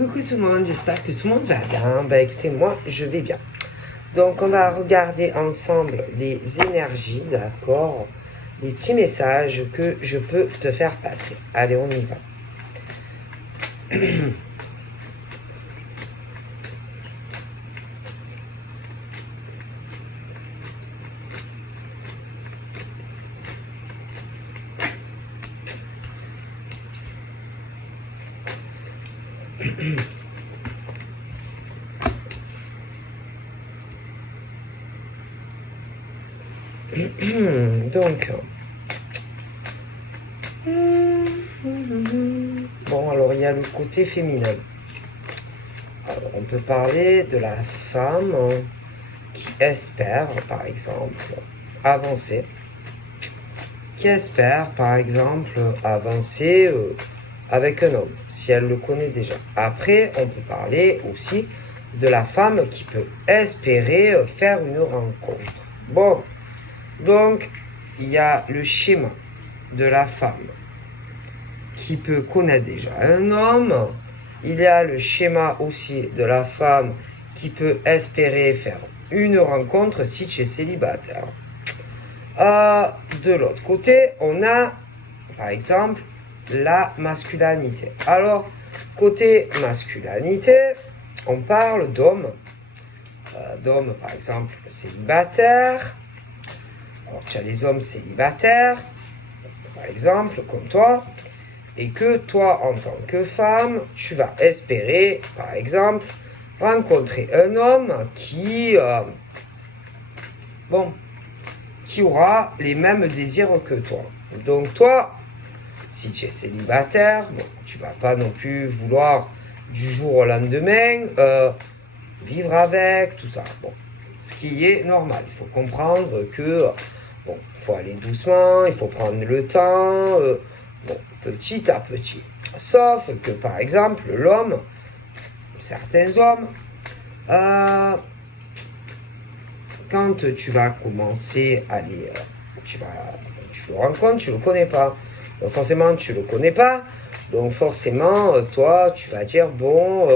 Coucou tout le monde, j'espère que tout le monde va bien. Bah écoutez, moi je vais bien. Donc on va regarder ensemble les énergies, d'accord? Les petits messages que je peux te faire passer. Allez, on y va. Donc, bon, alors il y a le côté féminin. Alors, on peut parler de la femme qui espère, par exemple, avancer. Qui espère, par exemple, avancer avec un homme, si elle le connaît déjà. Après, on peut parler aussi de la femme qui peut espérer faire une rencontre. Bon, donc, il y a le schéma de la femme qui peut connaître déjà un homme. Il y a le schéma aussi de la femme qui peut espérer faire une rencontre si tu es célibataire. De l'autre côté, on a, par exemple, la masculinité. Alors, côté masculinité, on parle d'hommes. D'hommes, par exemple, célibataires. Alors, tu as les hommes célibataires, par exemple, comme toi, et que toi, en tant que femme, tu vas espérer, par exemple, rencontrer un homme qui aura les mêmes désirs que toi. Donc, toi, si tu es célibataire, bon, tu vas pas non plus vouloir du jour au lendemain vivre avec, tout ça. Bon, ce qui est normal. Il faut comprendre que bon, faut aller doucement, il faut prendre le temps, petit à petit. Sauf que, par exemple, l'homme, certains hommes, quand tu vas commencer à aller, tu le rencontres, tu le connais pas. Donc forcément, tu le connais pas. Donc forcément, toi, tu vas dire, bon,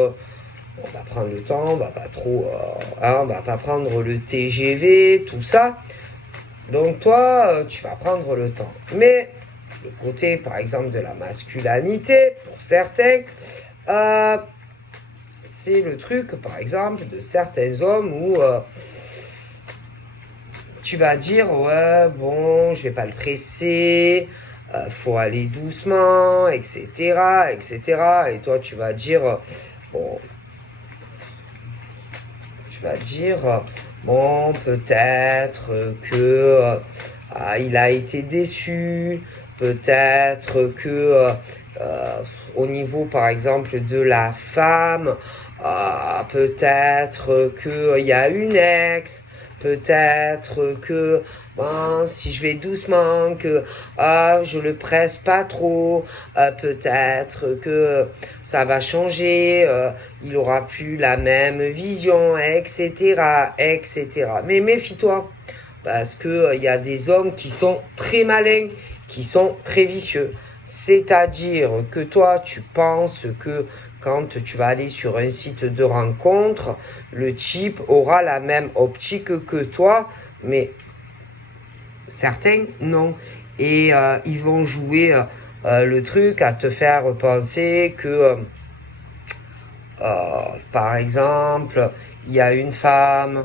on va prendre le temps, on va pas trop, on va pas prendre le TGV, tout ça. Donc toi, tu vas prendre le temps. Mais le côté, par exemple, de la masculinité, pour certains, c'est le truc, par exemple, de certains hommes où tu vas dire, ouais, bon, je vais pas le presser, faut aller doucement, etc., etc. Et toi, tu vas dire, bon, bon, peut-être que il a été déçu, peut-être que au niveau, par exemple, de la femme, peut-être qu'il y a une ex, peut-être que si je vais doucement, que je le presse pas trop, peut-être que ça va changer, il aura plus la même vision, etc., etc. Mais méfie-toi, parce que y a des hommes qui sont très malins, qui sont très vicieux. C'est-à-dire que toi, tu penses que quand tu vas aller sur un site de rencontre, le type aura la même optique que toi, mais certains, non. Et ils vont jouer le truc à te faire penser que, par exemple, il y a une femme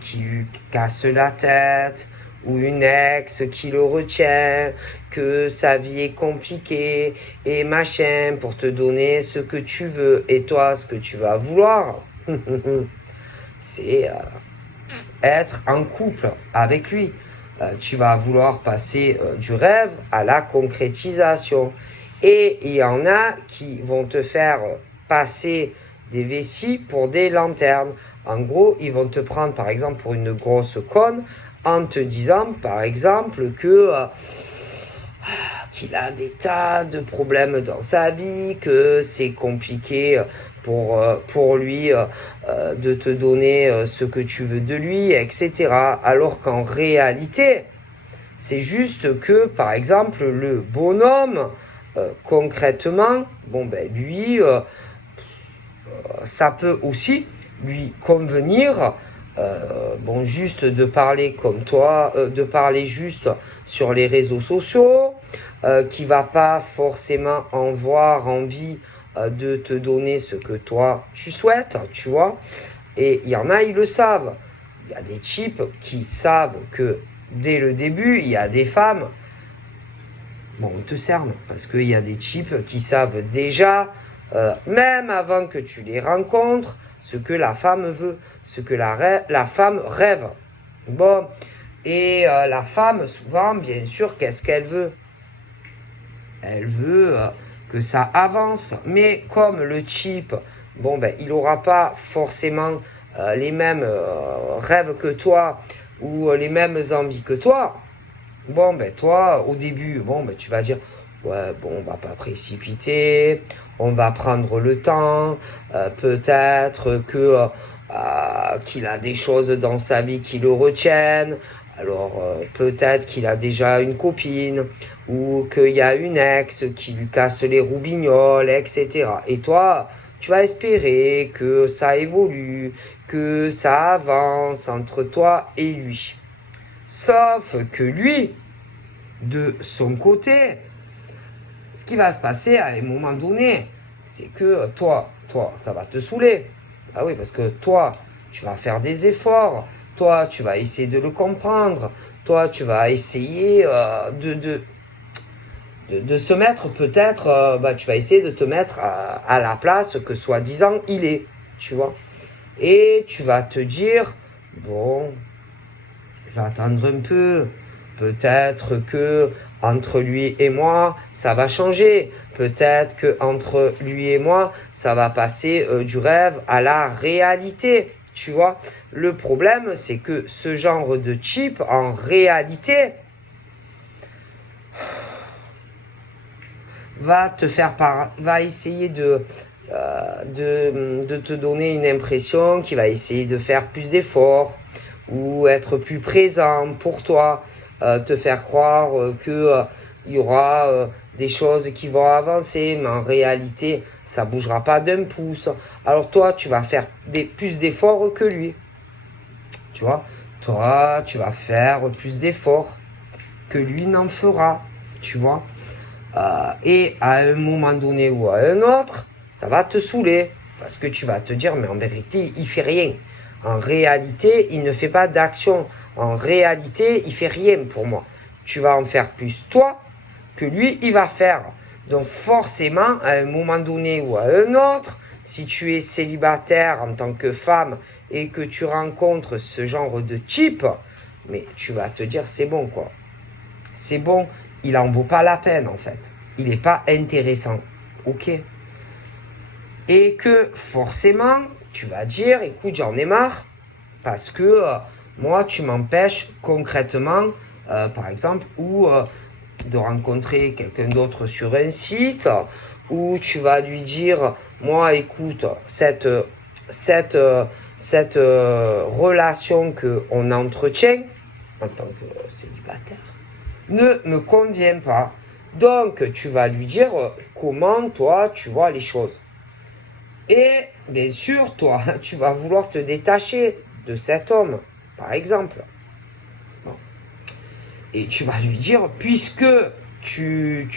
qui lui casse la tête, ou une ex qui le retient, que sa vie est compliquée, et machin, pour te donner ce que tu veux. Et toi, ce que tu vas vouloir, c'est être en couple avec lui. Tu vas vouloir passer du rêve à la concrétisation. Et il y en a qui vont te faire passer des vessies pour des lanternes. En gros, ils vont te prendre par exemple pour une grosse conne en te disant par exemple que qu'il a des tas de problèmes dans sa vie, que c'est compliqué pour lui de te donner ce que tu veux de lui, etc. Alors qu'en réalité, c'est juste que, par exemple, le bonhomme, concrètement, bon ben lui, ça peut aussi lui convenir, bon, juste de parler comme toi, de parler juste sur les réseaux sociaux, qui va pas forcément avoir envie de te donner ce que toi tu souhaites, tu vois. Et il y en a, ils le savent. Il y a des types qui savent que dès le début, il y a des femmes. Bon, on te cerne, parce qu'il y a des types qui savent déjà, même avant que tu les rencontres, ce que la femme veut, ce que la femme rêve. Bon, et la femme, souvent, bien sûr, qu'est-ce qu'elle veut? Elle veut que ça avance, mais comme le type, bon, ben, il n'aura pas forcément les mêmes rêves que toi, ou les mêmes envies que toi. Bon, ben toi, au début, bon, ben tu vas dire, ouais, bon, on va pas précipiter, on va prendre le temps, peut-être que qu'il a des choses dans sa vie qui le retiennent, alors peut-être qu'il a déjà une copine, ou qu'il y a une ex qui lui casse les roubignoles, etc. Et toi, tu vas espérer que ça évolue, que ça avance entre toi et lui. Sauf que lui, de son côté, ce qui va se passer à un moment donné, c'est que toi, ça va te saouler. Ah oui, parce que toi, tu vas faire des efforts. Toi, tu vas essayer de le comprendre. Toi, tu vas essayer de se mettre peut-être, tu vas essayer de te mettre à la place que soi-disant il est, tu vois. Et tu vas te dire, bon, je vais attendre un peu. Peut-être que entre lui et moi, ça va changer. Peut-être que entre lui et moi, ça va passer du rêve à la réalité. Tu vois, le problème, c'est que ce genre de type, en réalité, va essayer de te donner une impression, qui va essayer de faire plus d'efforts ou être plus présent pour toi, te faire croire que il y aura des choses qui vont avancer, mais en réalité, ça bougera pas d'un pouce. Alors toi, tu vas faire plus d'efforts que lui. Tu vois, toi, tu vas faire plus d'efforts que lui n'en fera. Tu vois. Et à un moment donné ou à un autre, ça va te saouler. Parce que tu vas te dire, mais en vérité, il fait rien. En réalité, il ne fait pas d'action. En réalité, il fait rien pour moi. Tu vas en faire plus toi que lui, il va faire. Donc forcément, à un moment donné ou à un autre, si tu es célibataire en tant que femme et que tu rencontres ce genre de type, mais tu vas te dire, c'est bon quoi. C'est bon, il en vaut pas la peine en fait. Il n'est pas intéressant. Ok. Et que forcément, tu vas dire, écoute, j'en ai marre, parce que moi, tu m'empêches concrètement, par exemple, ou de rencontrer quelqu'un d'autre sur un site, où tu vas lui dire, moi, écoute, cette relation qu'on entretient en tant que célibataire ne me convient pas. Donc, tu vas lui dire comment, toi, tu vois les choses. Et, bien sûr, toi, tu vas vouloir te détacher de cet homme, par exemple. Bon. Et tu vas lui dire, puisque il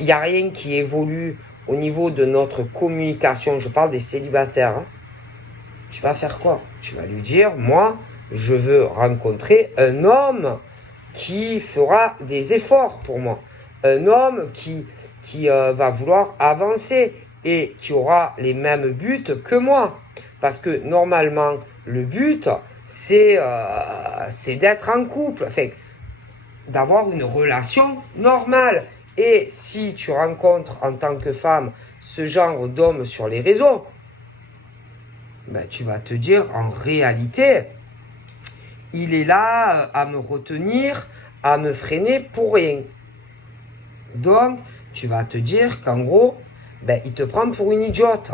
n'y a rien qui évolue au niveau de notre communication, je parle des célibataires, hein, tu vas faire quoi? Tu vas lui dire, moi, je veux rencontrer un homme qui fera des efforts pour moi. Un homme qui va vouloir avancer et qui aura les mêmes buts que moi. Parce que normalement, le but, c'est d'être en couple, enfin, d'avoir une relation normale. Et si tu rencontres en tant que femme ce genre d'homme sur les réseaux, ben, tu vas te dire, en réalité, il est là à me retenir, à me freiner pour rien. Donc, tu vas te dire qu'en gros, ben, il te prend pour une idiote.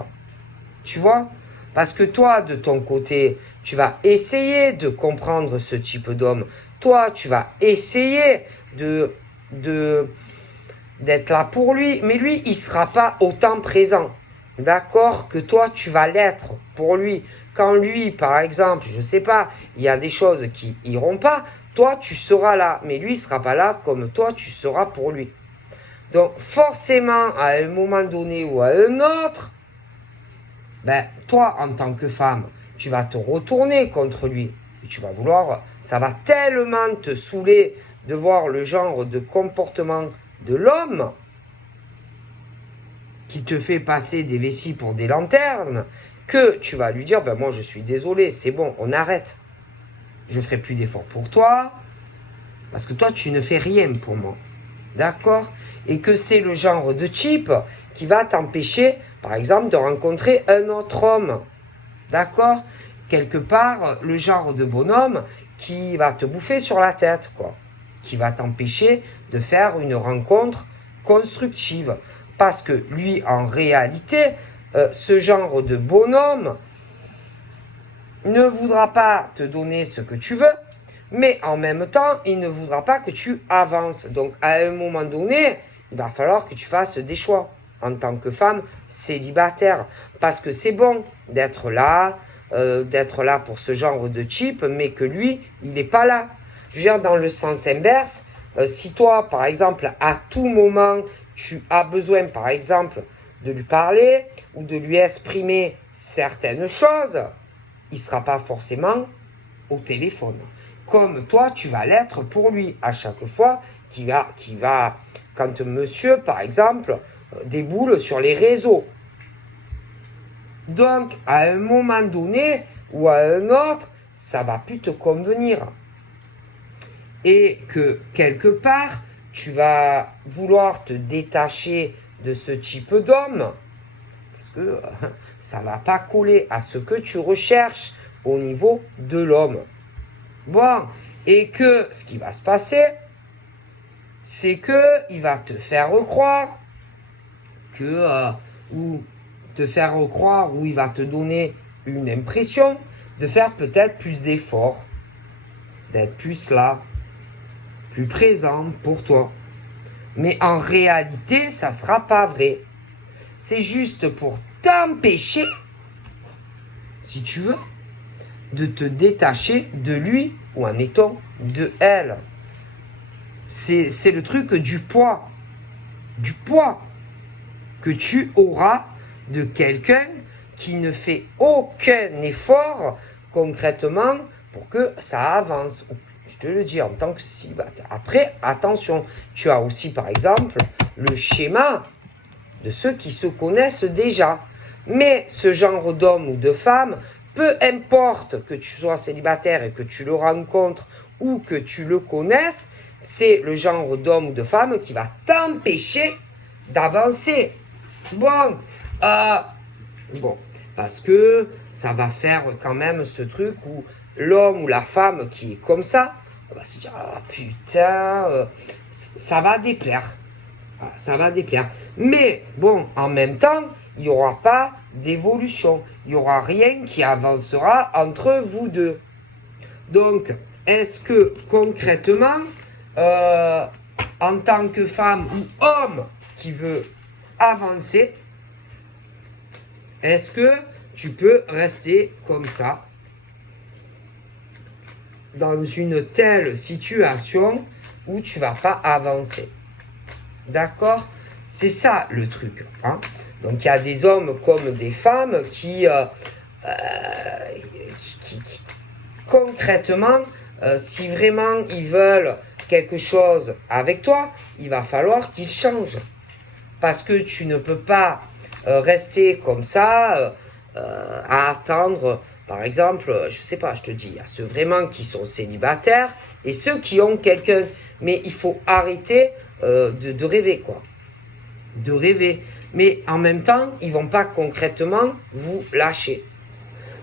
Tu vois? Parce que toi, de ton côté, tu vas essayer de comprendre ce type d'homme. Toi, tu vas essayer d'être là pour lui. Mais lui, il ne sera pas autant présent. d'accord, que toi, tu vas l'être pour lui. Quand lui, par exemple, je ne sais pas, il y a des choses qui iront pas, toi, tu seras là, mais lui, il ne sera pas là comme toi, tu seras pour lui. Donc, forcément, à un moment donné ou à un autre, ben, toi, en tant que femme, tu vas te retourner contre lui. Et tu vas vouloir, ça va tellement te saouler de voir le genre de comportement de l'homme qui te fait passer des vessies pour des lanternes, que tu vas lui dire, ben moi je suis désolé, c'est bon, on arrête. Je ferai plus d'efforts pour toi, parce que toi tu ne fais rien pour moi. D'accord? Et que c'est le genre de type qui va t'empêcher, par exemple, de rencontrer un autre homme. D'accord? Quelque part, le genre de bonhomme qui va te bouffer sur la tête, quoi. Qui va t'empêcher de faire une rencontre constructive. Parce que lui, en réalité, ce genre de bonhomme ne voudra pas te donner ce que tu veux, mais en même temps, il ne voudra pas que tu avances. Donc, à un moment donné, il va falloir que tu fasses des choix en tant que femme célibataire. Parce que c'est bon d'être là pour ce genre de type, mais que lui, il n'est pas là. Je veux dire, dans le sens inverse, si toi, par exemple, à tout moment, tu as besoin, par exemple, de lui parler ou de lui exprimer certaines choses, il ne sera pas forcément au téléphone. Comme toi, tu vas l'être pour lui à chaque fois qu'il va, quand monsieur, par exemple, déboule sur les réseaux. Donc, à un moment donné ou à un autre, ça va plus te convenir. Et que, quelque part, tu vas vouloir te détacher de ce type d'homme, parce que ça ne va pas coller à ce que tu recherches au niveau de l'homme. Bon, et que ce qui va se passer, c'est qu'il va te faire croire ou il va te donner une impression de faire peut-être plus d'efforts, d'être plus là, plus présent pour toi. Mais en réalité, ça ne sera pas vrai. C'est juste pour t'empêcher, si tu veux, de te détacher de lui ou, admettons, de elle. C'est le truc du poids. Du poids que tu auras de quelqu'un qui ne fait aucun effort concrètement pour que ça avance. Je te le dis en tant que célibataire. Après, attention, tu as aussi par exemple le schéma de ceux qui se connaissent déjà. Mais ce genre d'homme ou de femme, peu importe que tu sois célibataire et que tu le rencontres ou que tu le connaisses, c'est le genre d'homme ou de femme qui va t'empêcher d'avancer. Bon, parce que ça va faire quand même ce truc où l'homme ou la femme qui est comme ça, va se dire, ah putain, ça va déplaire. Ça va déplaire. Mais bon, en même temps, il n'y aura pas d'évolution. Il n'y aura rien qui avancera entre vous deux. Donc, est-ce que concrètement, en tant que femme ou homme qui veut avancer, est-ce que tu peux rester comme ça dans une telle situation où tu vas pas avancer? D'accord? C'est ça le truc. Hein? Donc il y a des hommes comme des femmes qui concrètement, si vraiment ils veulent quelque chose avec toi, il va falloir qu'ils changent. Parce que tu ne peux pas rester comme ça à attendre. Par exemple, je sais pas, je te dis, il y a ceux vraiment qui sont célibataires et ceux qui ont quelqu'un. Mais il faut arrêter de rêver, quoi. De rêver. Mais en même temps, ils vont pas concrètement vous lâcher.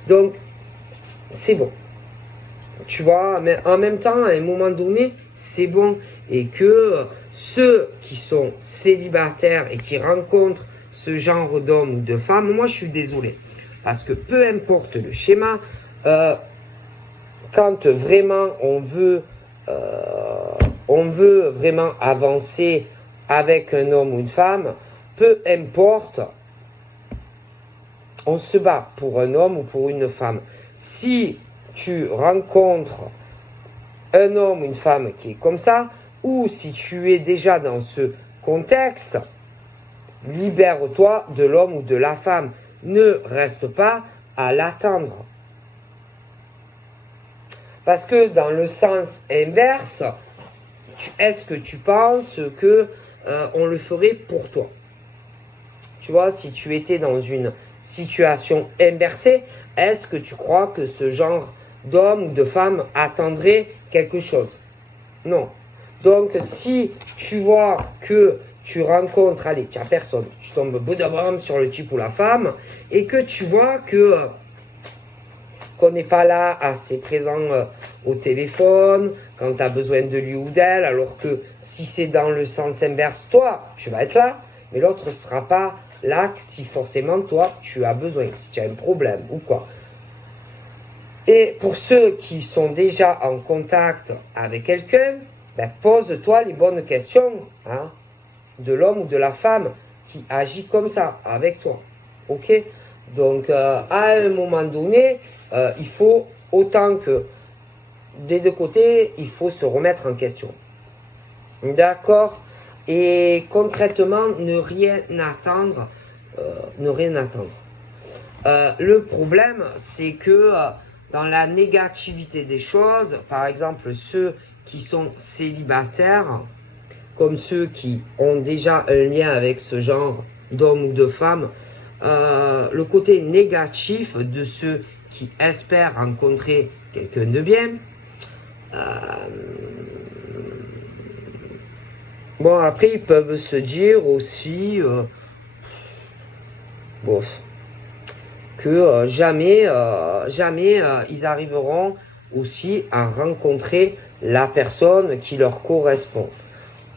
Donc, c'est bon. Tu vois, mais en même temps, à un moment donné, c'est bon. Et que ceux qui sont célibataires et qui rencontrent ce genre d'homme ou de femme, moi je suis désolé. Parce que peu importe le schéma, quand vraiment on veut vraiment avancer avec un homme ou une femme, peu importe on se bat pour un homme ou pour une femme. Si tu rencontres un homme ou une femme qui est comme ça, ou si tu es déjà dans ce contexte, libère-toi de l'homme ou de la femme. Ne reste pas à l'attendre. Parce que dans le sens inverse, est-ce que tu penses que on le ferait pour toi? Tu vois, si tu étais dans une situation inversée, est-ce que tu crois que ce genre d'homme ou de femme attendrait quelque chose? Non. Donc, si tu vois que tu rencontres, allez, tu n'as personne, tu tombes bout sur le type ou la femme, et que tu vois que qu'on n'est pas là assez présent au téléphone, quand tu as besoin de lui ou d'elle, alors que si c'est dans le sens inverse, toi, tu vas être là, mais l'autre ne sera pas là si forcément toi, tu as besoin, si tu as un problème ou quoi. Et pour ceux qui sont déjà en contact avec quelqu'un, ben, pose-toi les bonnes questions hein, de l'homme ou de la femme qui agit comme ça avec toi. Ok? Donc, à un moment donné, il faut, autant que des deux côtés, il faut se remettre en question. D'accord? Et concrètement, ne rien attendre. Ne rien attendre. Le problème, c'est que dans la négativité des choses, par exemple, ceux qui sont célibataires, comme ceux qui ont déjà un lien avec ce genre d'homme ou de femme, le côté négatif de ceux qui espèrent rencontrer quelqu'un de bien. Bon, après, ils peuvent se dire aussi, bof, que jamais ils arriveront aussi à rencontrer la personne qui leur correspond.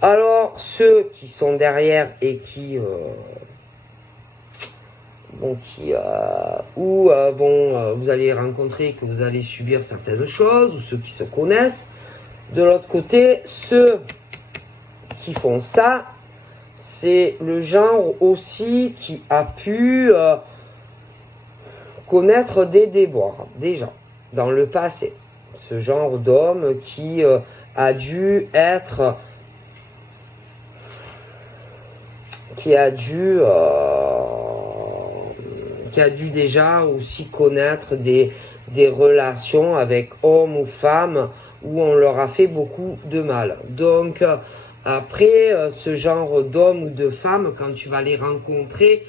Alors, ceux qui sont derrière et qui vous allez rencontrer, que vous allez subir certaines choses, ou ceux qui se connaissent. De l'autre côté, ceux qui font ça, c'est le genre aussi qui a pu connaître des déboires, déjà, dans le passé. Ce genre d'homme qui a dû être... qui a dû déjà aussi connaître des relations avec hommes ou femmes où on leur a fait beaucoup de mal. Donc, après, ce genre d'hommes ou de femmes, quand tu vas les rencontrer,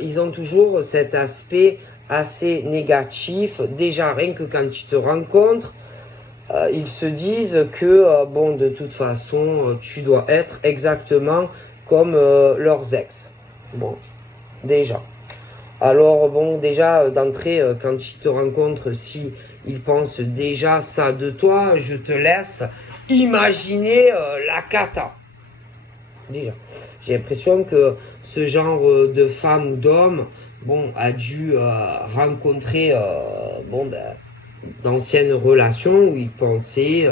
ils ont toujours cet aspect assez négatif. Déjà, rien que quand tu te rencontres, ils se disent que, de toute façon, tu dois être exactement comme leurs ex. Bon, déjà. Alors, déjà, d'entrée, quand ils te rencontrent, si ils pensent déjà ça de toi, je te laisse imaginer la cata. Déjà. J'ai l'impression que ce genre de femme ou d'homme, a dû rencontrer, d'anciennes relations où ils pensaient...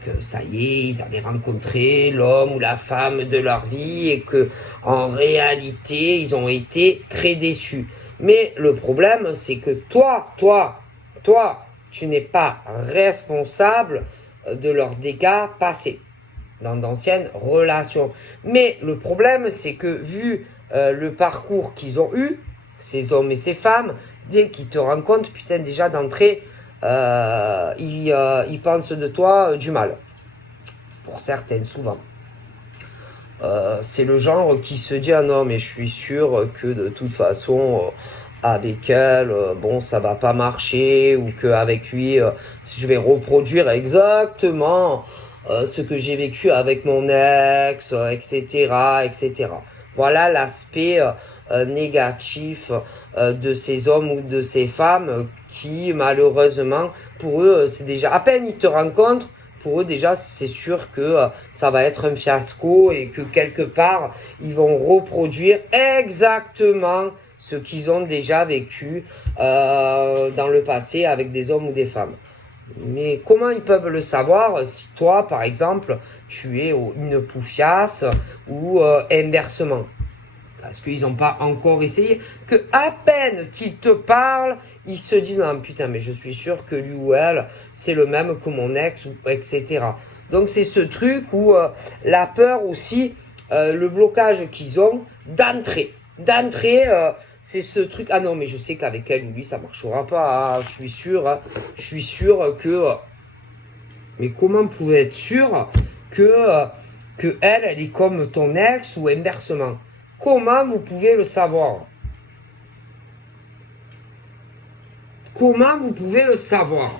que ça y est, ils avaient rencontré l'homme ou la femme de leur vie et que en réalité, ils ont été très déçus. Mais le problème, c'est que toi, tu n'es pas responsable de leurs dégâts passés dans d'anciennes relations. Mais le problème, c'est que vu le parcours qu'ils ont eu, ces hommes et ces femmes, dès qu'ils te rencontrent, putain, déjà d'entrée, ils pensent de toi du mal. Pour certaines, souvent. C'est le genre qui se dit, ah non, mais je suis sûr que de toute façon, avec elle, ça va pas marcher, ou qu'avec lui, je vais reproduire exactement ce que j'ai vécu avec mon ex, etc., etc. Voilà l'aspect négatif de ces hommes ou de ces femmes qui, malheureusement, pour eux, c'est déjà, à peine ils te rencontrent, pour eux déjà c'est sûr que ça va être un fiasco et que quelque part ils vont reproduire exactement ce qu'ils ont déjà vécu dans le passé avec des hommes ou des femmes. Mais comment ils peuvent le savoir si toi, par exemple, tu es une poufiasse ou inversement? parce qu'ils n'ont pas encore essayé, que à peine qu'ils te parlent, ils se disent non putain mais je suis sûr que lui ou elle c'est le même que mon ex, ou etc. Donc c'est ce truc où la peur aussi, le blocage qu'ils ont d'entrée. C'est ce truc, ah non mais je sais qu'avec elle ou lui ça marchera pas, hein, je suis sûr que... mais comment vous pouvez être sûr que elle est comme ton ex ou inversement? Comment vous pouvez le savoir? Comment vous pouvez le savoir?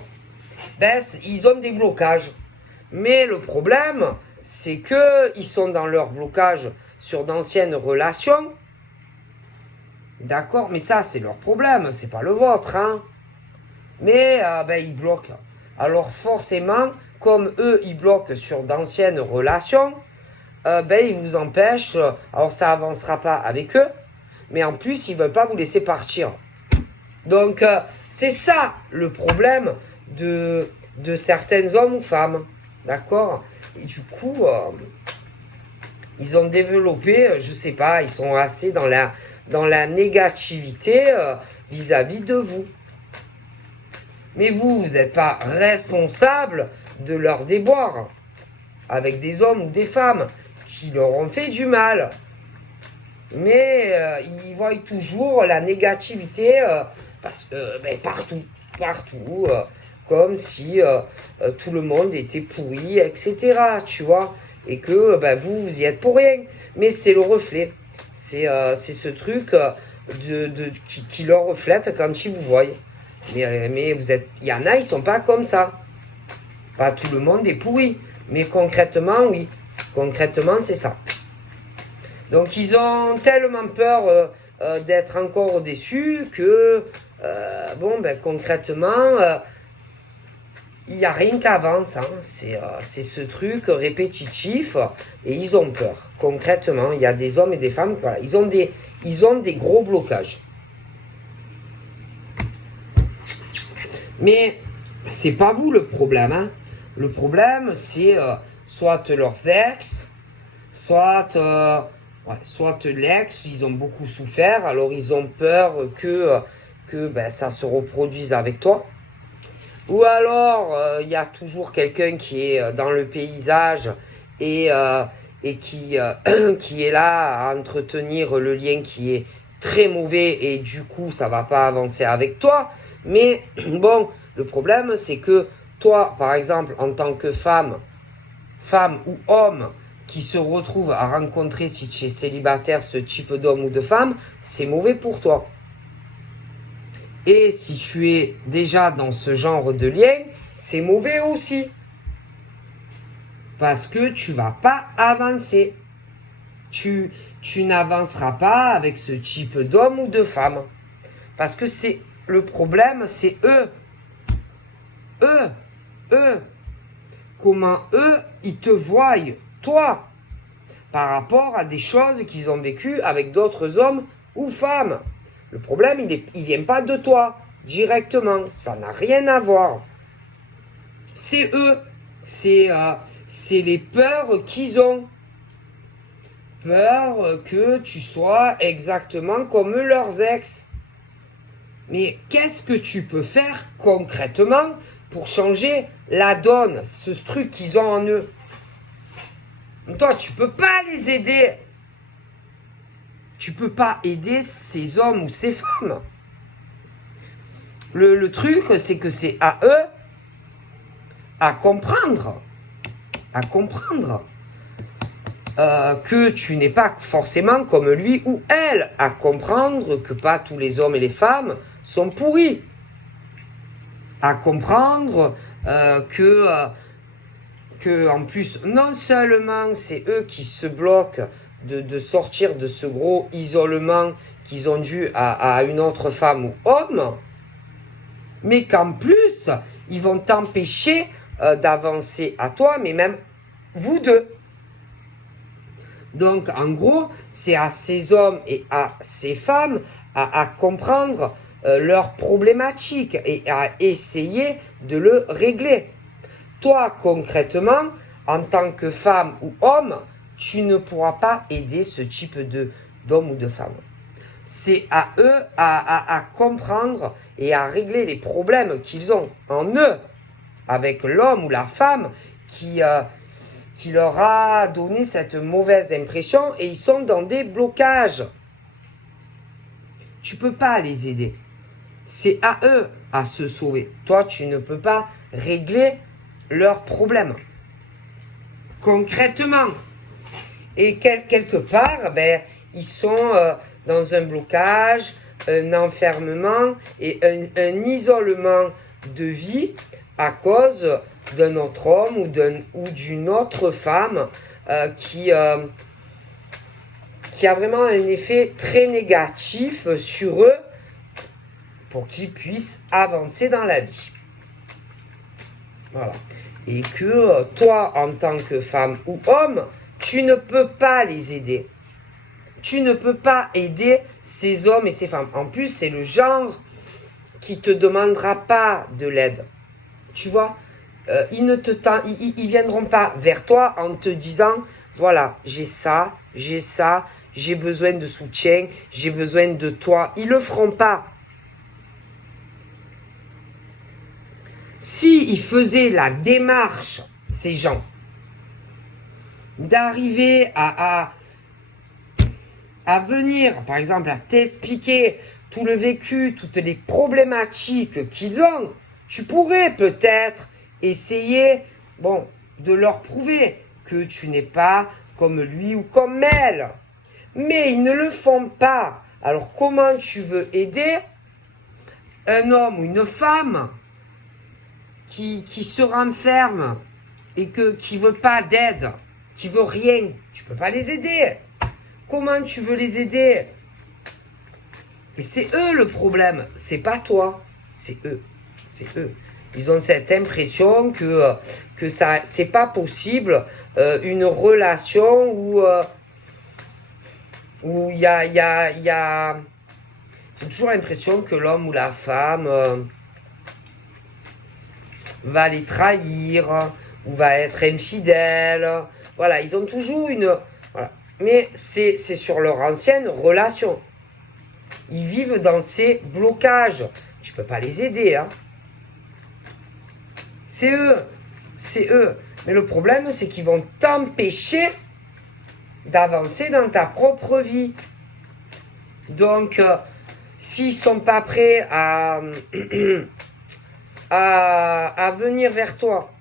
Ben, ils ont des blocages. Mais le problème, c'est qu'ils sont dans leur blocage sur d'anciennes relations. D'accord? Mais ça, c'est leur problème, c'est pas le vôtre. Hein? Mais ben, ils bloquent. Alors forcément, comme eux, ils bloquent sur d'anciennes relations, ben, ils vous empêchent. Alors ça avancera pas avec eux, mais en plus, ils veulent pas vous laisser partir. Donc, c'est ça le problème de certains hommes ou femmes. D'accord? Et du coup, ils ont développé, je sais pas, ils sont assez dans la négativité vis-à-vis de vous. Mais vous n'êtes pas responsable de leur déboire avec des hommes ou des femmes qui leur ont fait du mal. Mais ils voient toujours la négativité parce que ben, partout, comme si tout le monde était pourri, etc. Tu vois, et que ben, vous y êtes pour rien. Mais c'est le reflet, c'est ce truc qui leur reflète quand ils vous voient. Mais vous êtes, il y en a, ils sont pas comme ça. Pas tout le monde est pourri, mais concrètement, oui. Concrètement, c'est ça. Donc ils ont tellement peur d'être encore déçus que, bon, ben concrètement, il n'y a rien qui avance. Hein. C'est ce truc répétitif et ils ont peur. Concrètement, il y a des hommes et des femmes, voilà, ils ont des gros blocages. Mais c'est pas vous le problème. Hein. Le problème, c'est soit leurs ex, soit l'ex, ils ont beaucoup souffert, alors ils ont peur que ben, ça se reproduise avec toi. Ou alors, il y a toujours quelqu'un qui est dans le paysage et qui est là à entretenir le lien qui est très mauvais et du coup, ça va pas avancer avec toi. Mais bon, le problème, c'est que toi, par exemple, en tant que femme ou homme, qui se retrouve à rencontrer, si tu es célibataire, ce type d'homme ou de femme, c'est mauvais pour toi. Et si tu es déjà dans ce genre de lien, c'est mauvais aussi. Parce que tu ne vas pas avancer. Tu n'avanceras pas avec ce type d'homme ou de femme. Parce que c'est le problème, c'est eux. Comment eux, ils te voient, toi, par rapport à des choses qu'ils ont vécues avec d'autres hommes ou femmes. Le problème, il vient pas de toi, directement. Ça n'a rien à voir. C'est eux. C'est les peurs qu'ils ont. Peur que tu sois exactement comme leurs ex. Mais qu'est-ce que tu peux faire concrètement pour changer la donne, ce truc qu'ils ont en eux? Toi, tu peux pas les aider. Tu peux pas aider ces hommes ou ces femmes. Le truc, c'est que c'est à eux à comprendre. Que tu n'es pas forcément comme lui ou elle. À comprendre que pas tous les hommes et les femmes sont pourris. À comprendre que en plus, non seulement c'est eux qui se bloquent de sortir de ce gros isolement qu'ils ont dû à une autre femme ou homme, mais qu'en plus, ils vont t'empêcher d'avancer à toi, mais même vous deux. Donc, en gros, c'est à ces hommes et à ces femmes à comprendre leurs problématiques et à essayer de le régler. Toi, concrètement, en tant que femme ou homme, tu ne pourras pas aider ce type d'hommes ou de femmes. C'est à eux à comprendre et à régler les problèmes qu'ils ont en eux, avec l'homme ou la femme qui leur a donné cette mauvaise impression et ils sont dans des blocages. Tu ne peux pas les aider. C'est à eux à se sauver. Toi, tu ne peux pas régler leurs problèmes. Concrètement. Et quelque part, ben, ils sont dans un blocage, un enfermement et un isolement de vie à cause d'un autre homme ou d'une autre femme qui a vraiment un effet très négatif sur eux pour qu'ils puissent avancer dans la vie. Voilà. Et que toi, en tant que femme ou homme, tu ne peux pas les aider. Tu ne peux pas aider ces hommes et ces femmes. En plus, c'est le genre qui ne te demandera pas de l'aide. Tu vois, ils viendront pas vers toi en te disant, voilà, j'ai ça, j'ai besoin de soutien, j'ai besoin de toi. Ils le feront pas. S'ils faisaient la démarche, ces gens, d'arriver à venir, par exemple, à t'expliquer tout le vécu, toutes les problématiques qu'ils ont, tu pourrais peut-être essayer, de leur prouver que tu n'es pas comme lui ou comme elle. Mais ils ne le font pas. Alors comment tu veux aider un homme ou une femme qui se renferme et qui ne veut pas d'aide, qui veut rien? Tu ne peux pas les aider. Comment tu veux les aider? Et c'est eux le problème, c'est pas toi, c'est eux. Ils ont cette impression que ça, c'est pas possible, une relation où il y a j'ai toujours l'impression que l'homme ou la femme va les trahir ou va être infidèle. Voilà, ils ont toujours une... Voilà. Mais c'est sur leur ancienne relation. Ils vivent dans ces blocages. Tu peux pas les aider, hein. C'est eux. Mais le problème, c'est qu'ils vont t'empêcher d'avancer dans ta propre vie. Donc, s'ils sont pas prêts à venir vers toi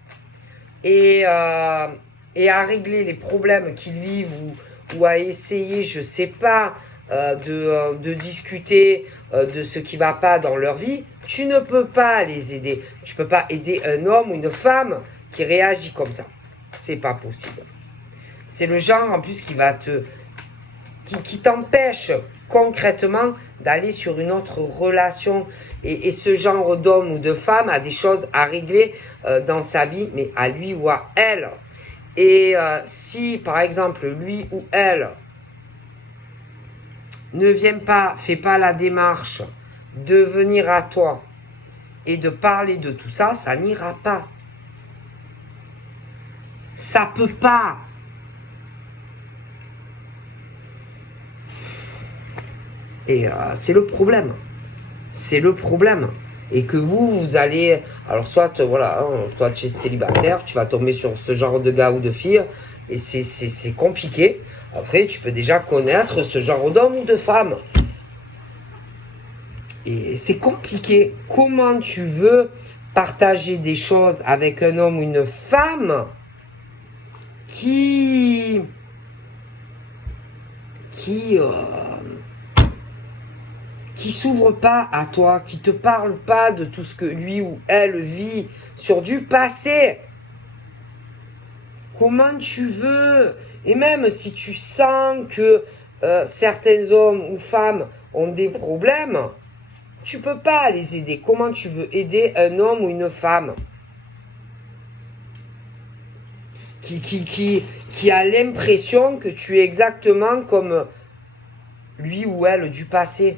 et à régler les problèmes qu'ils vivent ou à essayer, je sais pas, de discuter de ce qui va pas dans leur vie, tu ne peux pas les aider. Tu peux pas aider un homme ou une femme qui réagit comme ça. C'est pas possible. C'est le genre en plus qui t'empêche concrètement d'aller sur une autre relation. Et ce genre d'homme ou de femme a des choses à régler dans sa vie, mais à lui ou à elle. Et si par exemple lui ou elle fait pas la démarche de venir à toi et de parler de tout ça, ça n'ira pas. Ça peut pas. Et c'est le problème. C'est le problème. Et que vous allez... Alors soit, voilà, toi tu es célibataire, tu vas tomber sur ce genre de gars ou de filles, et c'est compliqué. Après, tu peux déjà connaître ce genre d'homme ou de femme. Et c'est compliqué. Comment tu veux partager des choses avec un homme ou une femme qui s'ouvre pas à toi, qui te parle pas de tout ce que lui ou elle vit sur du passé? Comment tu veux? Et même si tu sens que certains hommes ou femmes ont des problèmes, tu peux pas les aider. Comment tu veux aider un homme ou une femme qui a l'impression que tu es exactement comme lui ou elle du passé,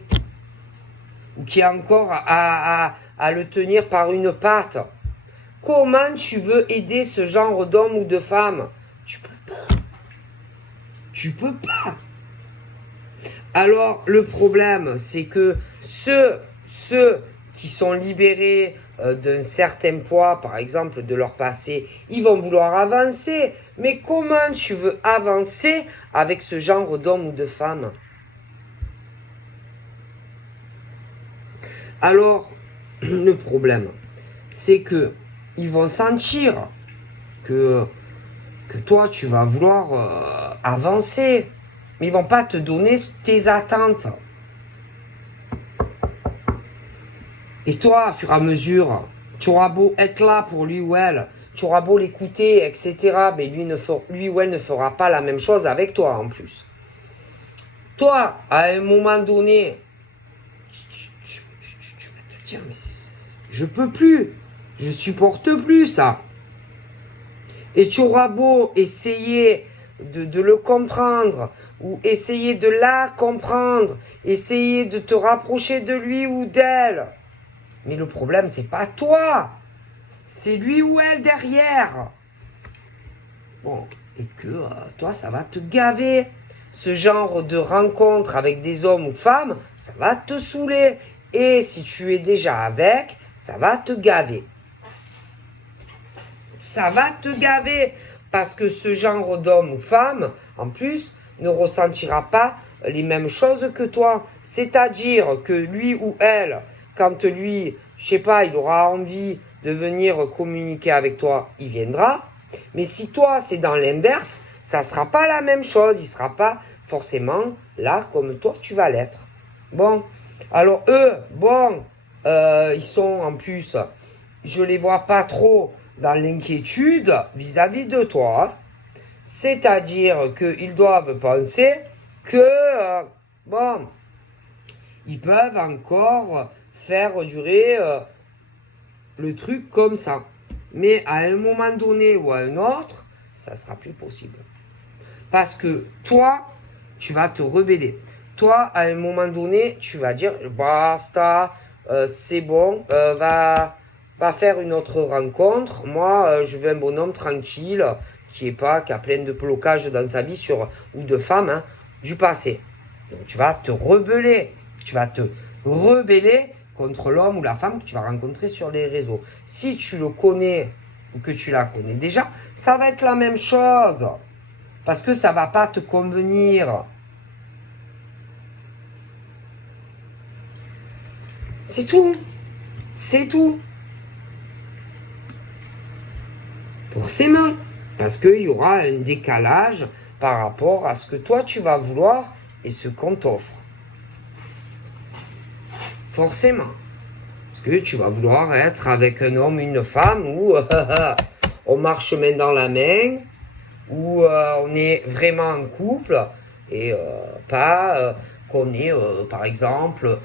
ou qui est encore à le tenir par une patte? Comment tu veux aider ce genre d'homme ou de femme? Tu peux pas. Tu peux pas. Alors, le problème, c'est que ceux qui sont libérés d'un certain poids, par exemple, de leur passé, ils vont vouloir avancer. Mais comment tu veux avancer avec ce genre d'homme ou de femme? Alors, le problème, c'est que ils vont sentir que toi, tu vas vouloir avancer. Mais ils vont pas te donner tes attentes. Et toi, au fur et à mesure, tu auras beau être là pour lui ou elle, tu auras beau l'écouter, etc. Mais lui ou elle ne fera pas la même chose avec toi en plus. Toi, à un moment donné, tu vas te dire, mais je peux plus, je supporte plus ça. Et tu auras beau essayer de le comprendre, ou essayer de la comprendre, essayer de te rapprocher de lui ou d'elle. Mais le problème, c'est pas toi, c'est lui ou elle derrière. Bon, et que toi, ça va te gaver. Ce genre de rencontre avec des hommes ou femmes, ça va te saouler. Et si tu es déjà avec, ça va te gaver. Ça va te gaver. Parce que ce genre d'homme ou femme, en plus, ne ressentira pas les mêmes choses que toi. C'est-à-dire que lui ou elle, quand lui, je sais pas, il aura envie de venir communiquer avec toi, il viendra. Mais si toi, c'est dans l'inverse, ça ne sera pas la même chose. Il ne sera pas forcément là comme toi, tu vas l'être. Bon, alors eux, bon, ils sont en plus, je les vois pas trop dans l'inquiétude vis-à-vis de toi. C'est-à-dire qu'ils doivent penser que, bon, ils peuvent encore faire durer le truc comme ça. Mais à un moment donné ou à un autre, ça ne sera plus possible. Parce que toi, tu vas te rebeller. Toi, à un moment donné, tu vas dire, basta, c'est bon, va faire une autre rencontre. Moi, je veux un bonhomme tranquille, qui a plein de blocages dans sa vie ou de femmes, hein, du passé. Donc tu vas te rebeller. Tu vas te rebeller contre l'homme ou la femme que tu vas rencontrer sur les réseaux. Si tu le connais ou que tu la connais déjà, ça va être la même chose. Parce que ça ne va pas te convenir. C'est tout. C'est tout. Forcément. Parce qu'il y aura un décalage par rapport à ce que toi tu vas vouloir et ce qu'on t'offre. Forcément. Parce que tu vas vouloir être avec un homme, une femme où on marche main dans la main, où on est vraiment en couple et pas qu'on est, par exemple,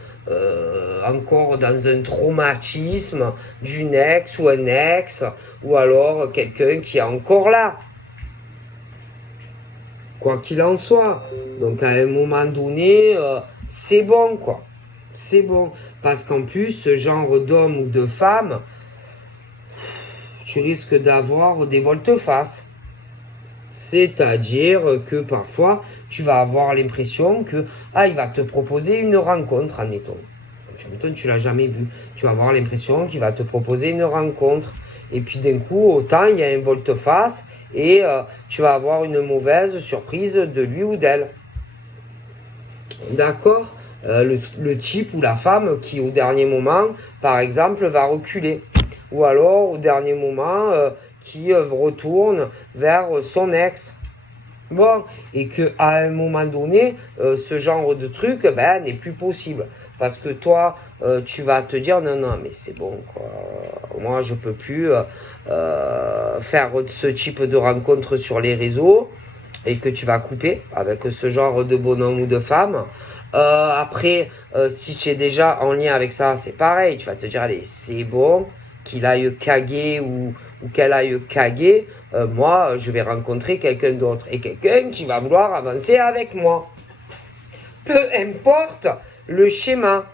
encore dans un traumatisme d'une ex ou un ex, ou alors quelqu'un qui est encore là. Quoi qu'il en soit. Donc à un moment donné, c'est bon quoi. C'est bon. Parce qu'en plus, ce genre d'homme ou de femme, tu risques d'avoir des volte-face. C'est-à-dire que parfois, tu vas avoir l'impression que il va te proposer une rencontre, admettons. Admettons, tu l'as jamais vu. Tu vas avoir l'impression qu'il va te proposer une rencontre. Et puis d'un coup, autant il y a un volte-face et tu vas avoir une mauvaise surprise de lui ou d'elle. D'accord, le type ou la femme qui au dernier moment, par exemple, va reculer. Ou alors au dernier moment, qui retourne vers son ex. Bon, et qu'à un moment donné, ce genre de truc n'est plus possible. Parce que toi, tu vas te dire, non, mais c'est bon, quoi. Moi, je peux plus faire ce type de rencontre sur les réseaux et que tu vas couper avec ce genre de bonhomme ou de femme. Après, si tu es déjà en lien avec ça, c'est pareil. Tu vas te dire, allez, c'est bon, qu'il aille caguer ou qu'elle aille caguer. Moi, je vais rencontrer quelqu'un d'autre. Et quelqu'un qui va vouloir avancer avec moi. Peu importe le schéma.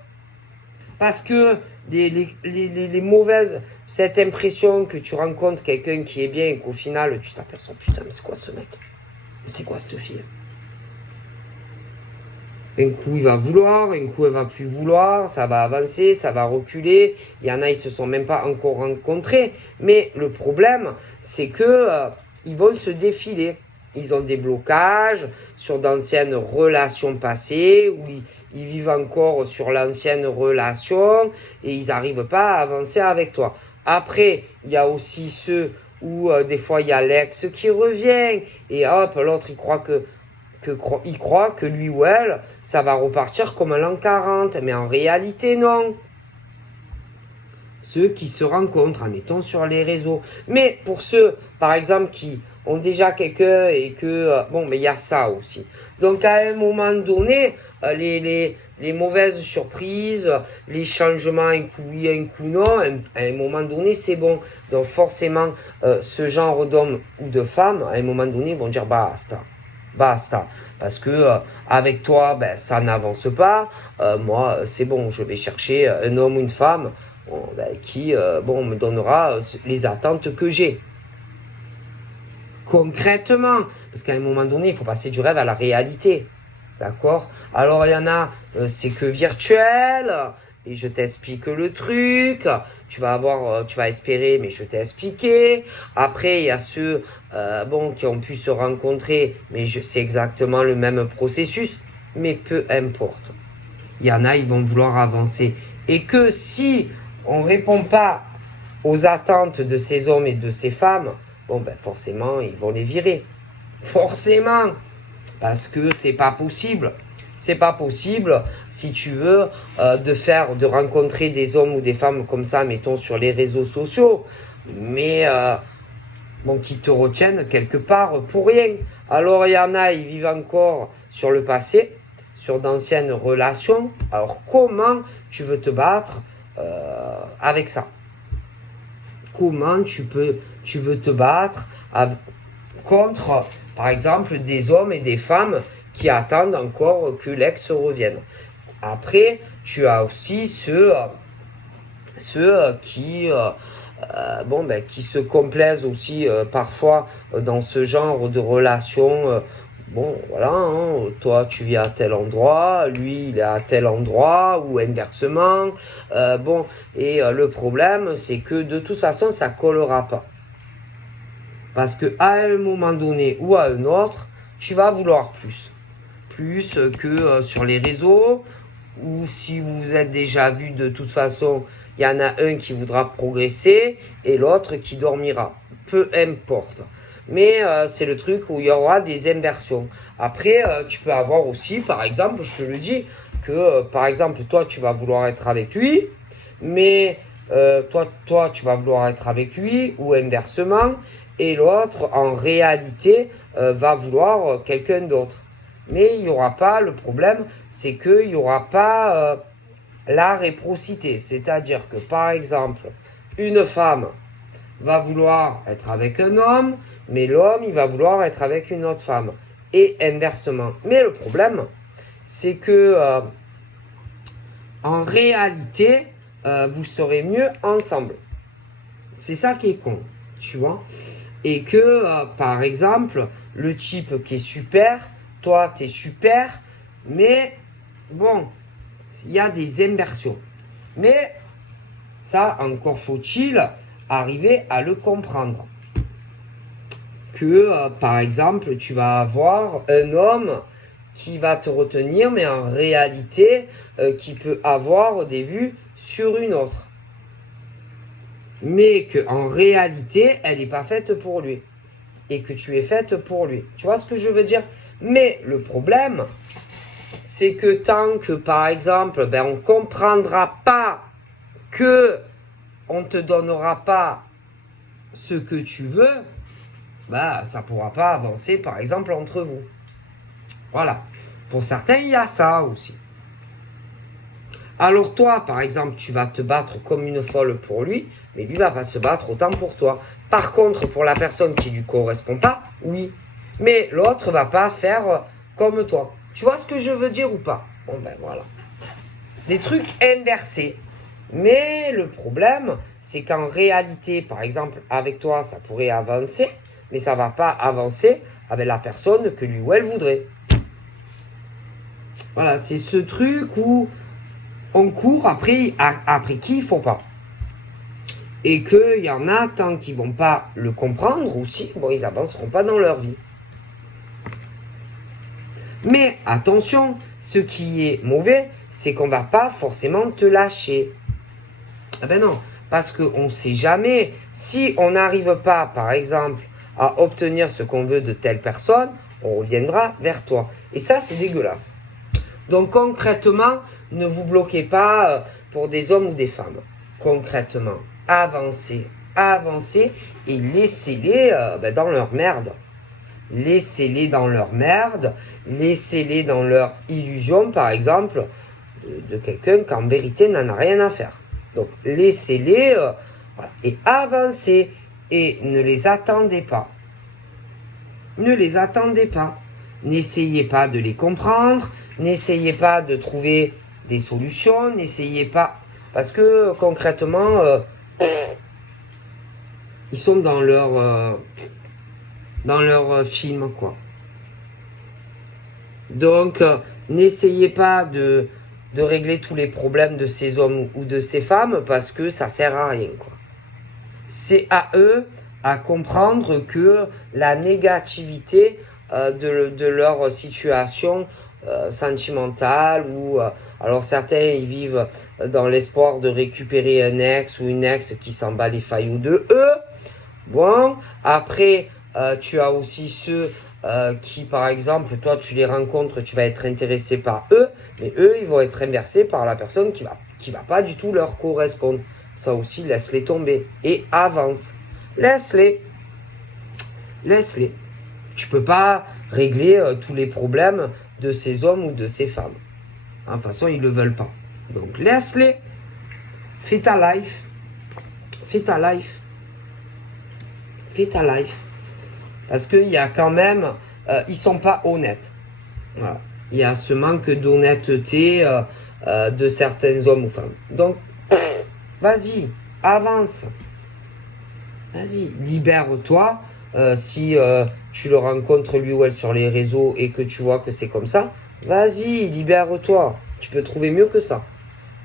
Parce que les mauvaises, cette impression que tu rencontres quelqu'un qui est bien et qu'au final, tu t'aperçois, putain, mais c'est quoi ce mec? C'est quoi cette fille? Un coup, il va vouloir, un coup, elle va plus vouloir, ça va avancer, ça va reculer. Il y en a, ils se sont même pas encore rencontrés. Mais le problème, c'est que ils vont se défiler. Ils ont des blocages sur d'anciennes relations passées, où ils vivent encore sur l'ancienne relation et ils n'arrivent pas à avancer avec toi. Après, il y a aussi ceux où des fois il y a l'ex qui revient et hop, l'autre il croit que lui ou elle, ça va repartir comme l'an 40. Mais en réalité, non. Ceux qui se rencontrent, admettons, sur les réseaux. Mais pour ceux, par exemple, qui ont déjà quelqu'un et que... bon, mais il y a ça aussi. Donc, à un moment donné, les mauvaises surprises, les changements, un coup oui, un coup non, à un moment donné, c'est bon. Donc, forcément, ce genre d'hommes ou de femmes, à un moment donné, vont dire basta. Basta. Parce que avec toi, ben, ça n'avance pas. Moi, c'est bon, je vais chercher un homme ou une femme qui me donnera les attentes que j'ai. Concrètement, parce qu'à un moment donné, il faut passer du rêve à la réalité. D'accord? Alors, il y en a, c'est que virtuel, et je t'explique le truc. Tu vas espérer, mais je t'ai expliqué. Après, il y a ceux, qui ont pu se rencontrer, mais c'est exactement le même processus. Mais peu importe. Il y en a, ils vont vouloir avancer. Et que si on ne répond pas aux attentes de ces hommes et de ces femmes, forcément, ils vont les virer. Forcément. Parce que c'est pas possible. C'est pas possible, si tu veux, de rencontrer des hommes ou des femmes comme ça, mettons, sur les réseaux sociaux, mais qui te retiennent quelque part pour rien. Alors, il y en a, ils vivent encore sur le passé, sur d'anciennes relations. Alors, comment tu veux te battre avec ça? Comment tu veux te battre contre, par exemple, des hommes et des femmes qui attendent encore que l'ex revienne. Après, tu as aussi ceux qui se complaisent aussi parfois dans ce genre de relation. Toi tu vis à tel endroit, lui il est à tel endroit, ou inversement. Le problème, c'est que de toute façon, ça collera pas. Parce qu'à un moment donné ou à un autre, tu vas vouloir plus. Plus que sur les réseaux, ou si vous vous êtes déjà vu, de toute façon, il y en a un qui voudra progresser et l'autre qui dormira. Peu importe. Mais c'est le truc où il y aura des inversions. Après, tu peux avoir aussi, par exemple, je te le dis, que par exemple, toi, tu vas vouloir être avec lui, mais toi, tu vas vouloir être avec lui, ou inversement, et l'autre, en réalité, va vouloir quelqu'un d'autre. Mais il n'y aura pas, le problème, c'est qu'il n'y aura pas la réciprocité. C'est-à-dire que, par exemple, une femme va vouloir être avec un homme, mais l'homme, il va vouloir être avec une autre femme. Et inversement. Mais le problème, c'est que, en réalité, vous serez mieux ensemble. C'est ça qui est con, tu vois. Et que, par exemple, le type qui est super, toi, t'es super, mais bon, il y a des inversions. Mais ça, encore faut-il arriver à le comprendre. Que, par exemple, tu vas avoir un homme qui va te retenir, mais en réalité, qui peut avoir des vues sur une autre. Mais qu'en réalité, elle n'est pas faite pour lui. Et que tu es faite pour lui. Tu vois ce que je veux dire? Mais le problème, c'est que tant que, par exemple, on ne comprendra pas que on ne te donnera pas ce que tu veux, ça ne pourra pas avancer, par exemple, entre vous. Voilà. Pour certains, il y a ça aussi. Alors toi, par exemple, tu vas te battre comme une folle pour lui, mais lui ne va pas se battre autant pour toi. Par contre, pour la personne qui ne lui correspond pas, oui. Mais l'autre ne va pas faire comme toi. Tu vois ce que je veux dire ou pas? Voilà. Des trucs inversés. Mais le problème, c'est qu'en réalité, par exemple, avec toi, ça pourrait avancer, mais ça ne va pas avancer avec la personne que lui ou elle voudrait. Voilà, c'est ce truc où on court après qui il faut pas. Et qu'il y en a, tant qu'ils vont pas le comprendre aussi, bon, ils avanceront pas dans leur vie. Mais attention, ce qui est mauvais, c'est qu'on va pas forcément te lâcher. Ah ben non, parce qu'on ne sait jamais. Si on n'arrive pas, par exemple, à obtenir ce qu'on veut de telle personne, on reviendra vers toi. Et ça, c'est dégueulasse. Donc concrètement, ne vous bloquez pas pour des hommes ou des femmes. Concrètement, avancez, avancez et laissez-les dans leur merde. Laissez-les dans leur merde, laissez-les dans leur illusion, par exemple, de quelqu'un qui en vérité n'en a rien à faire. Donc laissez-les voilà, et avancez et ne les attendez pas. Ne les attendez pas. N'essayez pas de les comprendre, n'essayez pas de trouver des solutions, n'essayez pas... Parce que concrètement, ils sont dans leur film, quoi. Donc, n'essayez pas de régler tous les problèmes de ces hommes ou de ces femmes parce que ça sert à rien, quoi. C'est à eux à comprendre que la négativité de leur situation sentimentale ou alors certains ils vivent dans l'espoir de récupérer un ex ou une ex qui s'en bat les faillots de eux. Bon, après tu as aussi ceux qui par exemple toi tu les rencontres, tu vas être intéressé par eux, mais eux ils vont être inversés par la personne qui va pas du tout leur correspondre. Ça aussi, laisse-les tomber et avance. Laisse-les. Laisse-les. Tu peux pas régler tous les problèmes de ces hommes ou de ces femmes. De toute façon, ils ne le veulent pas. Donc, laisse-les. Fais ta life. Fais ta life. Fais ta life. Parce qu'il y a quand même... ils sont pas honnêtes. Voilà. Il y a ce manque d'honnêteté de certains hommes ou femmes. Donc, vas-y, avance. Vas-y, libère-toi. Si tu le rencontres lui ou elle sur les réseaux et que tu vois que c'est comme ça, vas-y, libère-toi. Tu peux trouver mieux que ça.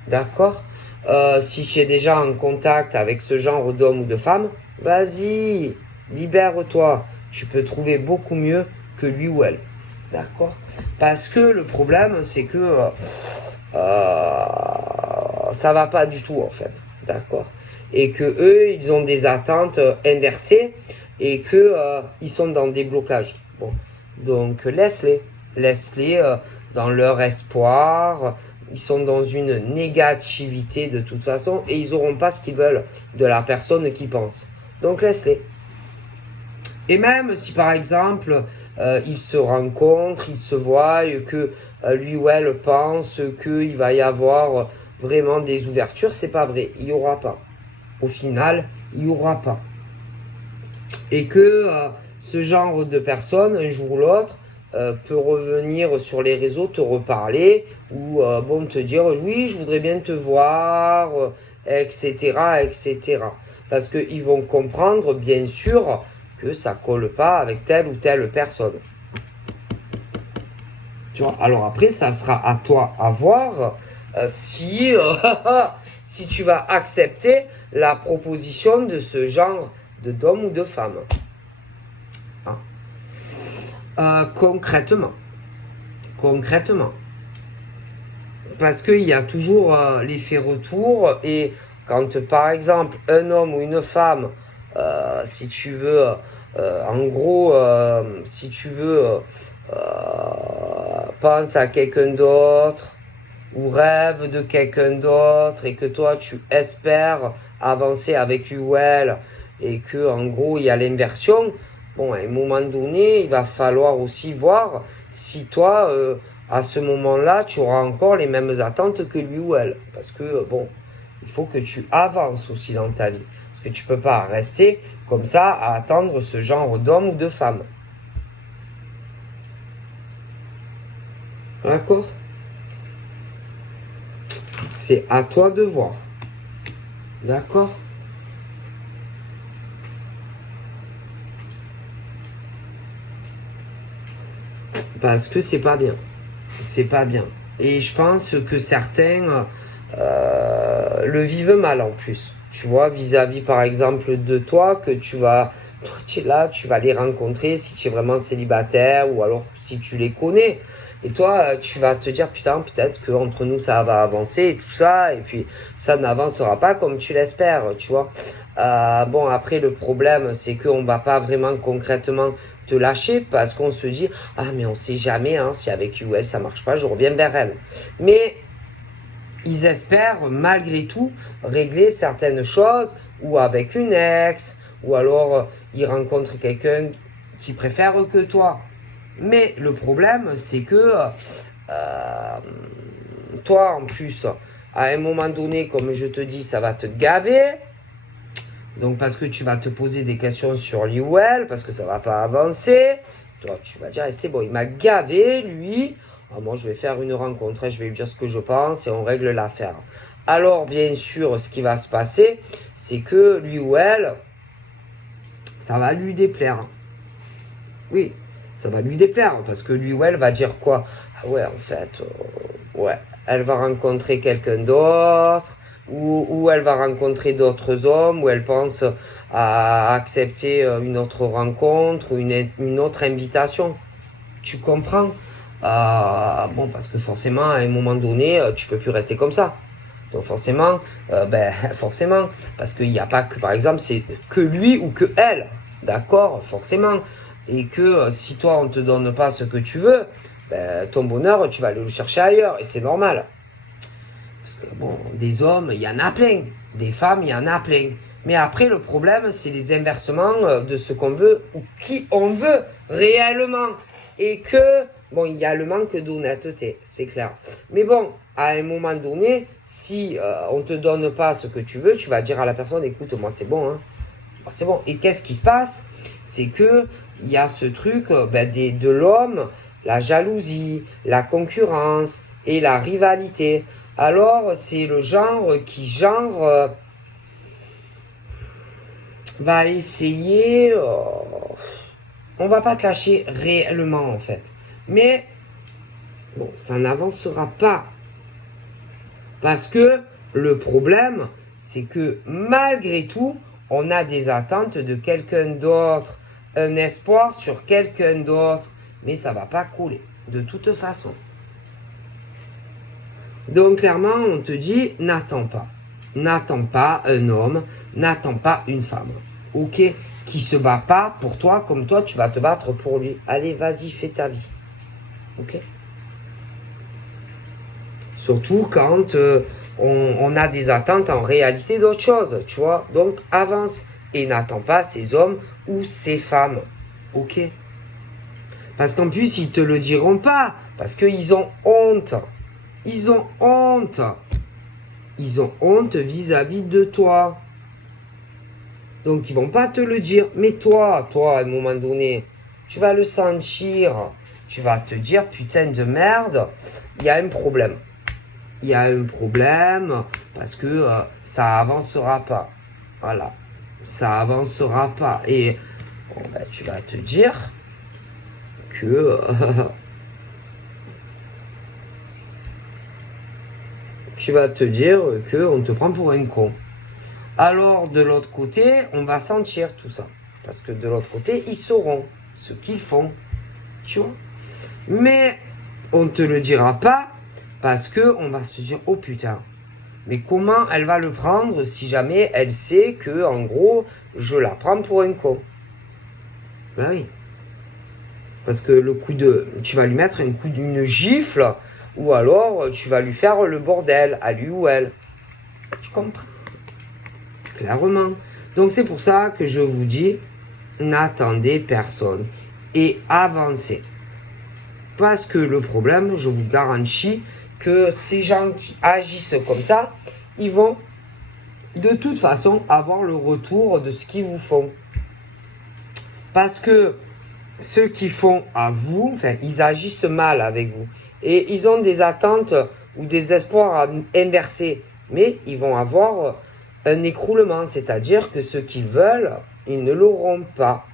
D'accord si tu es déjà en contact avec ce genre d'homme ou de femme, vas-y, libère-toi. Tu peux trouver beaucoup mieux que lui ou elle. D'accord parce que le problème, c'est que ça va pas du tout en fait, d'accord. Et que eux, ils ont des attentes inversées et que ils sont dans des blocages. Bon, donc laisse-les dans leur espoir. Ils sont dans une négativité de toute façon et ils auront pas ce qu'ils veulent de la personne qui pense. Donc laisse-les. Et même si par exemple ils se rencontrent, ils se voient et que lui ou elle pense qu'il va y avoir vraiment des ouvertures, c'est pas vrai, il n'y aura pas. Au final, il n'y aura pas. Et que ce genre de personne, un jour ou l'autre, peut revenir sur les réseaux, te reparler, ou bon, te dire oui, je voudrais bien te voir, etc., etc. Parce qu'ils vont comprendre, bien sûr, que ça colle pas avec telle ou telle personne. Tu vois, alors après, ça sera à toi à voir si tu vas accepter la proposition de ce genre d'homme ou de femme. Concrètement. Parce qu'il y a toujours l'effet retour et quand par exemple un homme ou une femme, si tu veux, en gros, si tu veux, pense à quelqu'un d'autre ou rêve de quelqu'un d'autre et que toi tu espères avancer avec lui ou elle et que en gros il y a l'inversion, bon à un moment donné il va falloir aussi voir si toi à ce moment-là tu auras encore les mêmes attentes que lui ou elle, parce que bon il faut que tu avances aussi dans ta vie, parce que tu peux pas rester comme ça à attendre ce genre d'homme ou de femme. D'accord? C'est à toi de voir. D'accord? Parce que c'est pas bien. C'est pas bien. Et je pense que certains le vivent mal en plus. Tu vois, vis-à-vis par exemple de toi, que toi tu es là, tu vas les rencontrer si tu es vraiment célibataire ou alors si tu les connais. Et toi, tu vas te dire, putain, peut-être qu'entre nous, ça va avancer et tout ça. Et puis, ça n'avancera pas comme tu l'espères, tu vois. Bon, après, le problème, c'est qu'on va pas vraiment concrètement te lâcher parce qu'on se dit, ah, mais on sait jamais, hein, si avec lui ou elle, ça marche pas, je reviens vers elle. Mais ils espèrent, malgré tout, régler certaines choses ou avec une ex, ou alors ils rencontrent quelqu'un qui préfère que toi. Mais le problème, c'est que toi, en plus, à un moment donné, comme je te dis, ça va te gaver. Donc, parce que tu vas te poser des questions sur lui ou elle, parce que ça va pas avancer. Toi, tu vas dire, c'est bon, il m'a gavé, lui. Ah, moi, je vais faire une rencontre, je vais lui dire ce que je pense et on règle l'affaire. Alors, bien sûr, ce qui va se passer, c'est que lui ou elle, ça va lui déplaire. Oui, ça va lui déplaire, parce que lui ou elle va dire quoi? Ah ouais, en fait, ouais, elle va rencontrer quelqu'un d'autre, ou elle va rencontrer d'autres hommes, ou elle pense à accepter une autre rencontre, ou une autre invitation. Tu comprends? Bon, parce que forcément, à un moment donné, tu peux plus rester comme ça. Donc forcément, forcément, parce qu'il n'y a pas que, par exemple, c'est que lui ou que elle, d'accord, forcément. Et que si toi, on ne te donne pas ce que tu veux, ton bonheur, tu vas aller le chercher ailleurs, et c'est normal. Parce que bon, des hommes, il y en a plein, des femmes, il y en a plein. Mais après, le problème, c'est les inversements de ce qu'on veut ou qui on veut réellement. Et que, bon, il y a le manque d'honnêteté, c'est clair. Mais bon, à un moment donné, si on ne te donne pas ce que tu veux, tu vas dire à la personne, écoute, moi c'est bon, hein. Moi, c'est bon. Et qu'est-ce qui se passe? C'est que il y a ce truc de l'homme, la jalousie, la concurrence et la rivalité. Alors, c'est le genre qui, va essayer... on va pas te lâcher réellement, en fait. Mais, bon, ça n'avancera pas. Parce que le problème, c'est que malgré tout, on a des attentes de quelqu'un d'autre, un espoir sur quelqu'un d'autre, mais ça va pas couler, de toute façon. Donc clairement, on te dit, n'attends pas. N'attends pas un homme, n'attends pas une femme. Ok? Qui se bat pas pour toi comme toi, tu vas te battre pour lui. Allez, vas-y, fais ta vie. Ok? Surtout quand on a des attentes en réalité d'autres choses, tu vois. Donc avance et n'attends pas ces hommes ou ces femmes. Ok? Parce qu'en plus, ils te le diront pas. Parce qu'ils ont honte. Ils ont honte. Ils ont honte vis-à-vis de toi. Donc ils vont pas te le dire. Mais toi, à un moment donné, tu vas le sentir. Tu vas te dire, putain de merde, il y a un problème. Il y a un problème parce que ça avancera pas. Voilà. Ça avancera pas. Et bon, tu vas te dire que tu vas te dire que on te prend pour un con. Alors de l'autre côté, on va sentir tout ça. Parce que de l'autre côté, ils sauront ce qu'ils font. Tu vois? Mais on ne te le dira pas parce que on va se dire, oh putain, mais comment elle va le prendre si jamais elle sait que, en gros, je la prends pour un con? Ben oui. Parce que tu vas lui mettre un coup d'une gifle, ou alors tu vas lui faire le bordel, à lui ou elle. Tu comprends? Clairement. Donc c'est pour ça que je vous dis, n'attendez personne et avancez. Parce que le problème, je vous garantis que ces gens qui agissent comme ça, ils vont de toute façon avoir le retour de ce qu'ils vous font. Parce que ceux qui font à vous, enfin, ils agissent mal avec vous. Et ils ont des attentes ou des espoirs inversés. Mais ils vont avoir un écroulement. C'est-à-dire que ce qu'ils veulent, ils ne l'auront pas.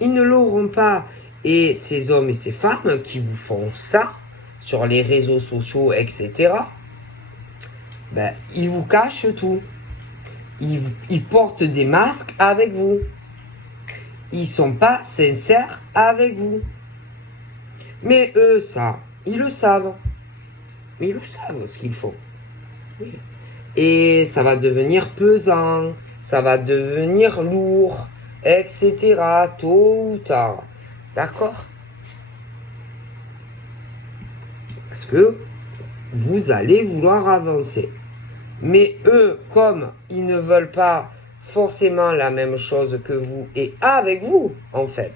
Ils ne l'auront pas. Et ces hommes et ces femmes qui vous font ça, sur les réseaux sociaux, etc., ben, ils vous cachent tout. Ils portent des masques avec vous. Ils sont pas sincères avec vous. Mais eux, ça, ils le savent. Ils le savent ce qu'ils font. Oui. Et ça va devenir pesant, ça va devenir lourd, etc. Tôt ou tard. D'accord? Parce que vous allez vouloir avancer. Mais eux, comme ils ne veulent pas forcément la même chose que vous et avec vous, en fait,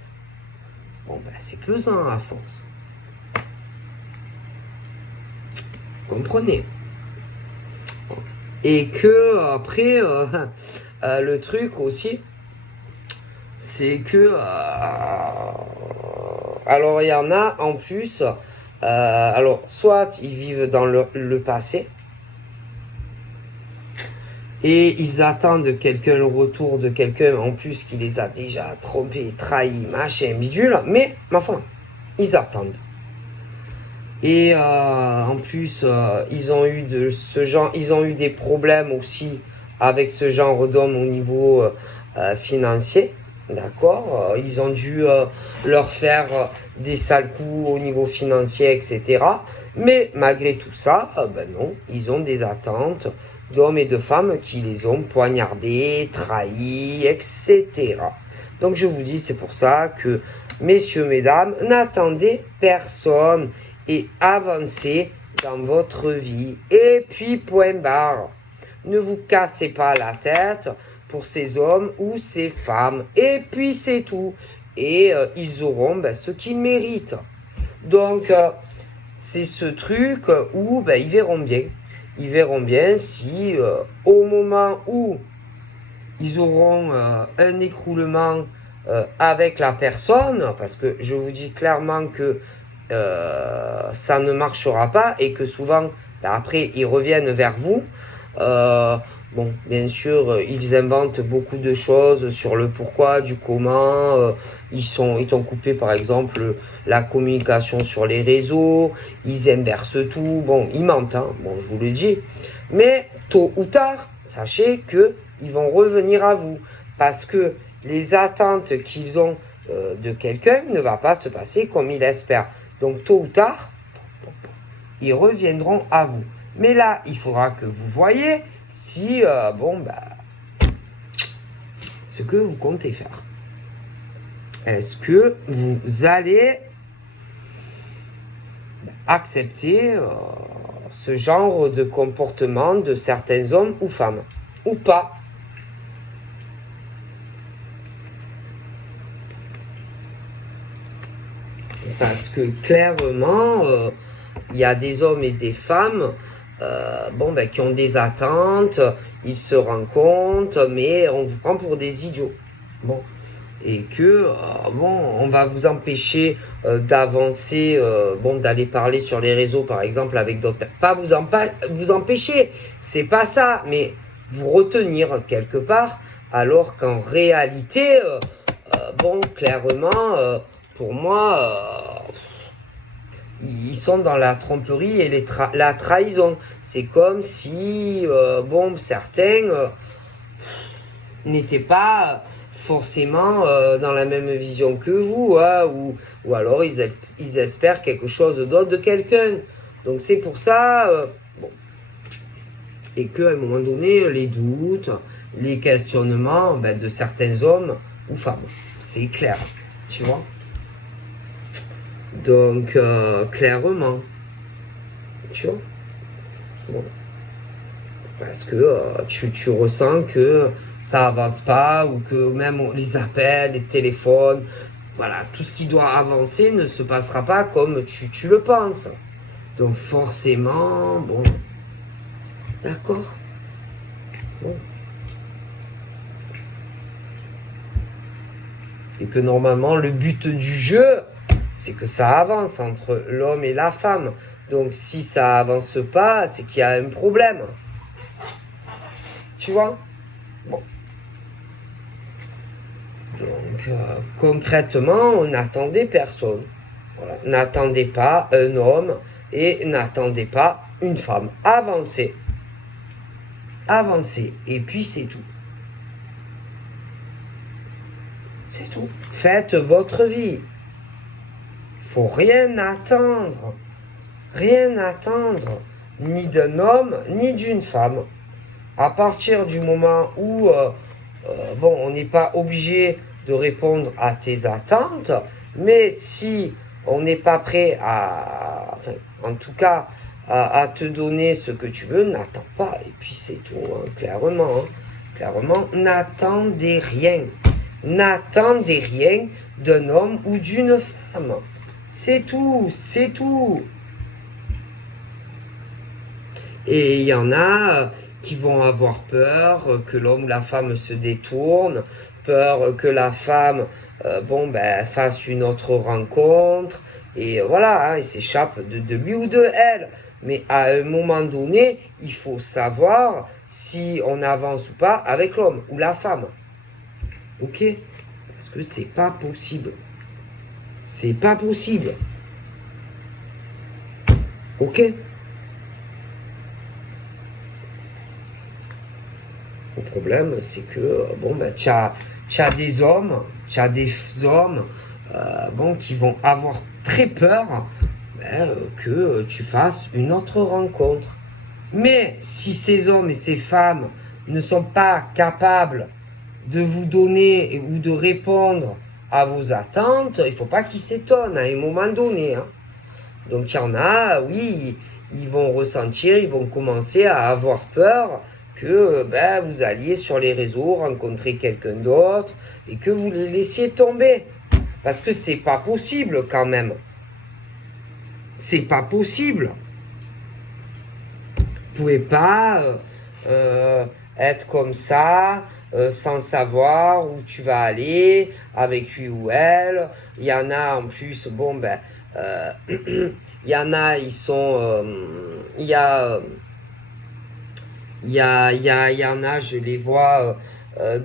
bon ben c'est pesant à force. Comprenez? Et que après, le truc aussi, c'est que alors il y en a en plus, alors soit ils vivent dans le passé et ils attendent le retour de quelqu'un en plus qui les a déjà trompés, trahis, machin, bidule, mais ma foi, ils attendent. Et en plus, ils ont eu ils ont eu des problèmes aussi avec ce genre d'hommes au niveau financier, d'accord. Ils ont dû leur faire des sales coups au niveau financier, etc. Mais malgré tout ça, ben non, ils ont des attentes d'hommes et de femmes qui les ont poignardés, trahis, etc. Donc je vous dis, c'est pour ça que, messieurs, mesdames, n'attendez personne et avancez dans votre vie. Et puis, point barre. Ne vous cassez pas la tête pour ces hommes ou ces femmes. Et puis, c'est tout. Et ils auront ce qu'ils méritent. Donc, c'est ce truc où ils verront bien. Ils verront bien si au moment où ils auront un écroulement avec la personne, parce que je vous dis clairement que ça ne marchera pas et que souvent, après, ils reviennent vers vous. Bon, bien sûr, ils inventent beaucoup de choses sur le pourquoi, du comment. Ils t'ont coupé, par exemple, la communication sur les réseaux. Ils inversent tout. Bon, ils mentent, hein, bon, je vous le dis. Mais tôt ou tard, sachez que ils vont revenir à vous parce que les attentes qu'ils ont de quelqu'un ne va pas se passer comme ils l'espèrent. Donc tôt ou tard, ils reviendront à vous. Mais là, il faudra que vous voyez si, ce que vous comptez faire. Est-ce que vous allez accepter ce genre de comportement de certains hommes ou femmes ou pas? Parce que clairement, il y a des hommes et des femmes qui ont des attentes, ils se rencontrent, mais on vous prend pour des idiots. Bon. Et que, on va vous empêcher d'avancer, d'aller parler sur les réseaux, par exemple, avec d'autres personnes. Pas vous empêcher, c'est pas ça, mais vous retenir quelque part, alors qu'en réalité, clairement, pour moi, ils sont dans la tromperie et la trahison. C'est comme si, certains n'étaient pas forcément dans la même vision que vous, hein, ou alors ils espèrent quelque chose d'autre de quelqu'un. Donc c'est pour ça, et qu'à un moment donné, les doutes, les questionnements de certains hommes ou femmes, c'est clair, tu vois. Donc, clairement, tu vois. Bon. Parce que tu ressens que ça avance pas, ou que même les appels, les téléphones, voilà, tout ce qui doit avancer ne se passera pas comme tu le penses. Donc forcément, bon, d'accord. Bon. Et que normalement, le but du jeu, c'est que ça avance entre l'homme et la femme. Donc si ça avance pas, c'est qu'il y a un problème. Tu vois? Bon. Donc concrètement, on n'attendait personne. Voilà. N'attendez pas un homme et n'attendez pas une femme. Avancez. Avancez. Et puis c'est tout. C'est tout. Faites votre vie. Faut rien attendre. Rien attendre. Ni d'un homme, ni d'une femme. À partir du moment où, bon, on n'est pas obligé de répondre à tes attentes, mais si on n'est pas prêt à, enfin, en tout cas, à te donner ce que tu veux, n'attends pas. Et puis c'est tout, hein, clairement. Hein. Clairement, n'attendez rien. N'attendez rien d'un homme ou d'une femme. C'est tout, c'est tout. Et il y en a qui vont avoir peur que l'homme ou la femme se détourne, peur que la femme fasse une autre rencontre, et voilà, hein, il s'échappe de lui ou de elle. Mais à un moment donné, il faut savoir si on avance ou pas avec l'homme ou la femme. Ok? Parce que c'est pas possible. C'est pas possible. Ok? Le problème, c'est que, tu as des hommes, qui vont avoir très peur que tu fasses une autre rencontre. Mais si ces hommes et ces femmes ne sont pas capables de vous donner ou de répondre à vos attentes, il ne faut pas qu'ils s'étonnent à un moment donné. Hein. Donc il y en a, oui, ils vont ressentir, ils vont commencer à avoir peur que vous alliez sur les réseaux rencontrer quelqu'un d'autre et que vous le laissiez tomber. Parce que c'est pas possible quand même. C'est pas possible. Vous pouvez pas être comme ça sans savoir où tu vas aller avec lui ou elle. Il y en a en plus, il y en a, ils sont... il y en a, je les vois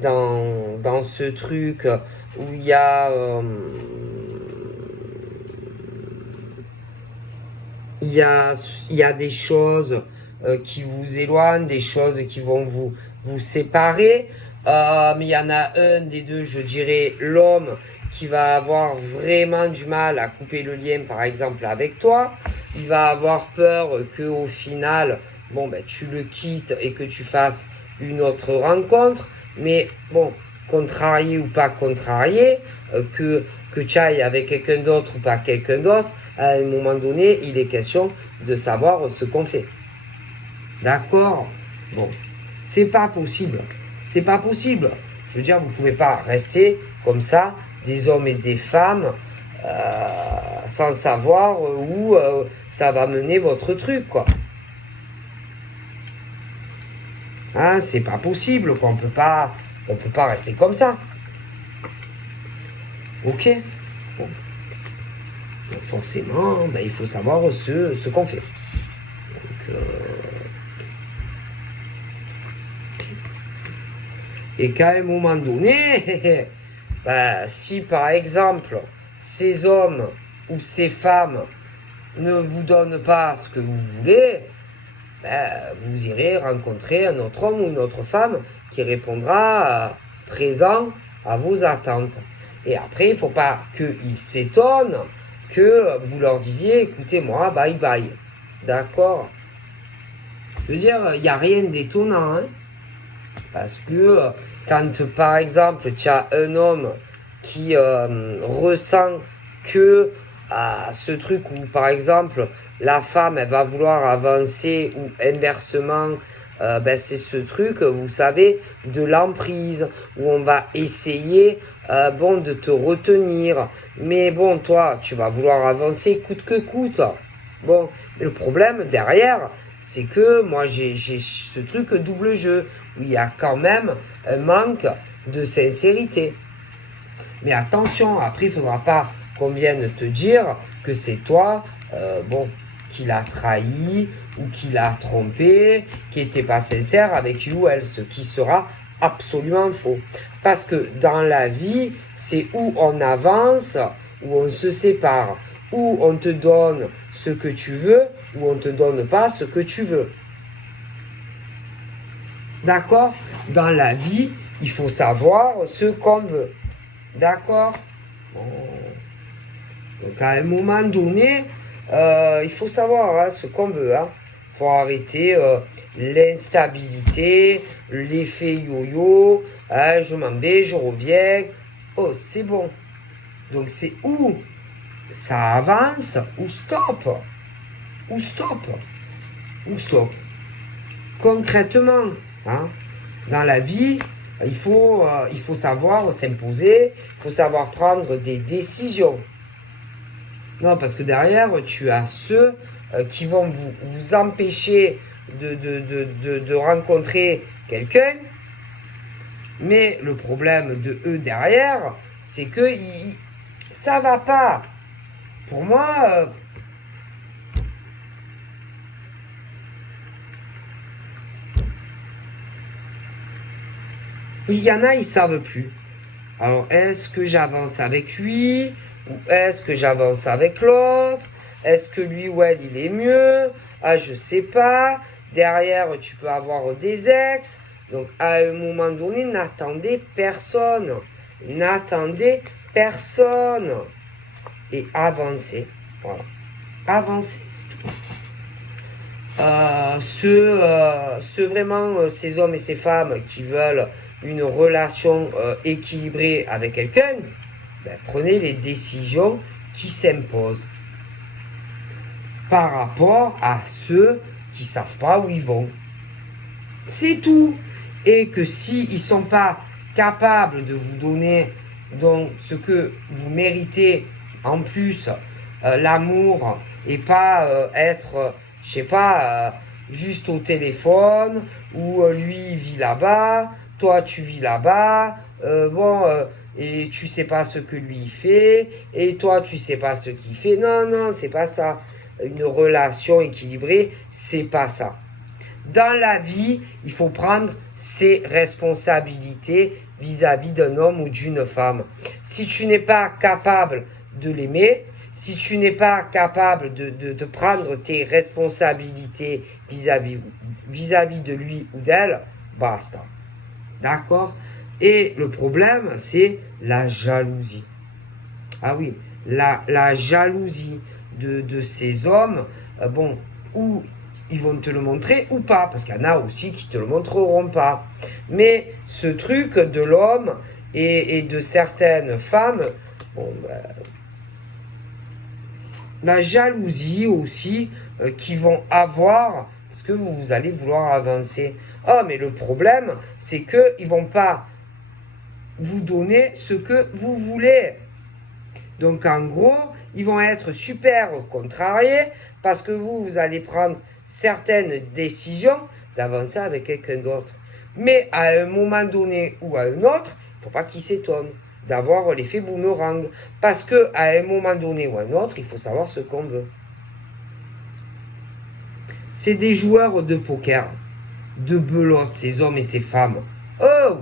dans ce truc où il y a... il y a des choses qui vous éloignent, des choses qui vont vous séparer. Mais il y en a un des deux, je dirais, l'homme qui va avoir vraiment du mal à couper le lien, par exemple, avec toi. Il va avoir peur qu'au final, tu le quittes et que tu fasses une autre rencontre. Mais bon, contrarié ou pas contrarié, que tu ailles avec quelqu'un d'autre ou pas quelqu'un d'autre, à un moment donné, il est question de savoir ce qu'on fait. D'accord? Bon, c'est pas possible. C'est pas possible. Je veux dire, vous pouvez pas rester comme ça, des hommes et des femmes, sans savoir où ça va mener votre truc, quoi. Hein, c'est pas possible, quoi. On peut pas rester comme ça. Ok? Bon. Donc forcément, il faut savoir ce qu'on fait. Donc, et qu'à un moment donné, si par exemple, ces hommes ou ces femmes ne vous donnent pas ce que vous voulez, vous irez rencontrer un autre homme ou une autre femme qui répondra présent à vos attentes. Et après, il ne faut pas qu'ils s'étonnent que vous leur disiez, écoutez-moi, bye bye. D'accord? Je veux dire, il n'y a rien d'étonnant. Hein? Parce que quand, par exemple, tu as un homme qui ressent que ce truc où, par exemple, la femme, elle va vouloir avancer ou inversement, c'est ce truc, vous savez, de l'emprise, où on va essayer, de te retenir. Mais bon, toi, tu vas vouloir avancer coûte que coûte. Bon, le problème derrière, c'est que moi, j'ai ce truc double jeu, où il y a quand même un manque de sincérité. Mais attention, après, il ne faudra pas qu'on vienne te dire que c'est toi, qui l'a trahi ou qui l'a trompé, qui n'était pas sincère avec lui ou elle, ce qui sera absolument faux. Parce que dans la vie, c'est où on avance, où on se sépare, où on te donne ce que tu veux, où on ne te donne pas ce que tu veux. D'accord? Dans la vie, il faut savoir ce qu'on veut. D'accord? Bon. Donc à un moment donné, il faut savoir ce qu'on veut. Il faut arrêter l'instabilité, l'effet yo-yo. Je m'en vais, je reviens. Oh, c'est bon. Donc c'est où ça avance ou stop. Ou stop. Ou stop. Concrètement, dans la vie, il faut savoir s'imposer, il faut savoir prendre des décisions. Non, parce que derrière, tu as ceux qui vont vous empêcher de rencontrer quelqu'un. Mais le problème de eux derrière, c'est que ça va pas. Pour moi, il y en a, ils savent plus. Alors, est-ce que j'avance avec lui ou est-ce que j'avance avec l'autre? Est-ce que lui ou elle, il est mieux? Je sais pas. Derrière, tu peux avoir des ex. Donc, à un moment donné, n'attendez personne. N'attendez personne. Et avancez. Voilà. Avancez, c'est tout. Ces hommes et ces femmes qui veulent une relation équilibrée avec quelqu'un, prenez les décisions qui s'imposent par rapport à ceux qui ne savent pas où ils vont. C'est tout. Et que s'ils ne sont pas capables de vous donner donc, ce que vous méritez, en plus, l'amour, et pas être, je sais pas, juste au téléphone, ou lui vit là-bas, toi tu vis là-bas, et tu sais pas ce que lui fait, et toi tu sais pas ce qu'il fait. Non, c'est pas ça. Une relation équilibrée, c'est pas ça. Dans la vie, il faut prendre ses responsabilités vis-à-vis d'un homme ou d'une femme. Si tu n'es pas capable de l'aimer, si tu n'es pas capable de prendre tes responsabilités vis-à-vis de lui ou d'elle, basta. D'accord? Et le problème, c'est la jalousie. Ah oui, la jalousie de ces hommes, où ils vont te le montrer ou pas, parce qu'il y en a aussi qui te le montreront pas. Mais ce truc de l'homme et de certaines femmes, la jalousie aussi qu'ils vont avoir, parce que vous allez vouloir avancer. Mais le problème, c'est qu'ils vont pas vous donner ce que vous voulez. Donc en gros, ils vont être super contrariés parce que vous allez prendre certaines décisions d'avancer avec quelqu'un d'autre. Mais à un moment donné ou à un autre, il ne faut pas qu'ils s'étonnent d'avoir l'effet boomerang. Parce qu'à un moment donné ou à un autre, il faut savoir ce qu'on veut. C'est des joueurs de poker, de belote, ces hommes et ces femmes. Oh!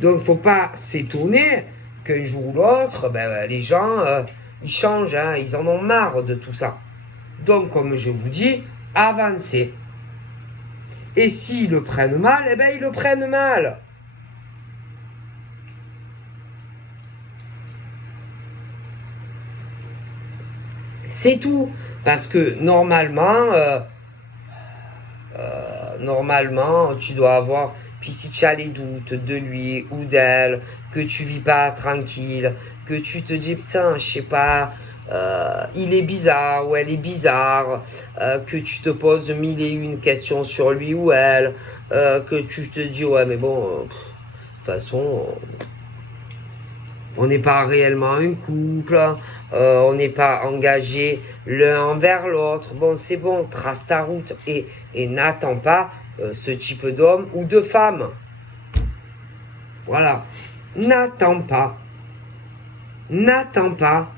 Donc il ne faut pas s'étonner qu'un jour ou l'autre, les gens, ils changent, ils en ont marre de tout ça. Donc, comme je vous dis, avancez. Et s'ils le prennent mal, ils le prennent mal. C'est tout. Parce que normalement, tu dois avoir... Puis si tu as les doutes de lui ou d'elle, que tu vis pas tranquille, que tu te dis, putain, je sais pas, il est bizarre ou elle est bizarre, que tu te poses mille et une questions sur lui ou elle, que tu te dis, ouais, mais bon, de toute façon, on n'est pas réellement un couple, on n'est pas engagé l'un envers l'autre. Bon, c'est bon, trace ta route et n'attends pas ce type d'homme ou de femme. Voilà. N'attends pas. N'attends pas.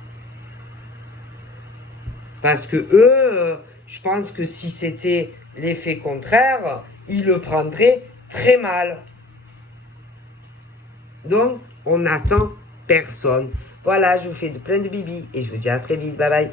Parce que eux, je pense que si c'était l'effet contraire, ils le prendraient très mal. Donc, on n'attend personne. Voilà, je vous fais plein de bibis et je vous dis à très vite. Bye bye.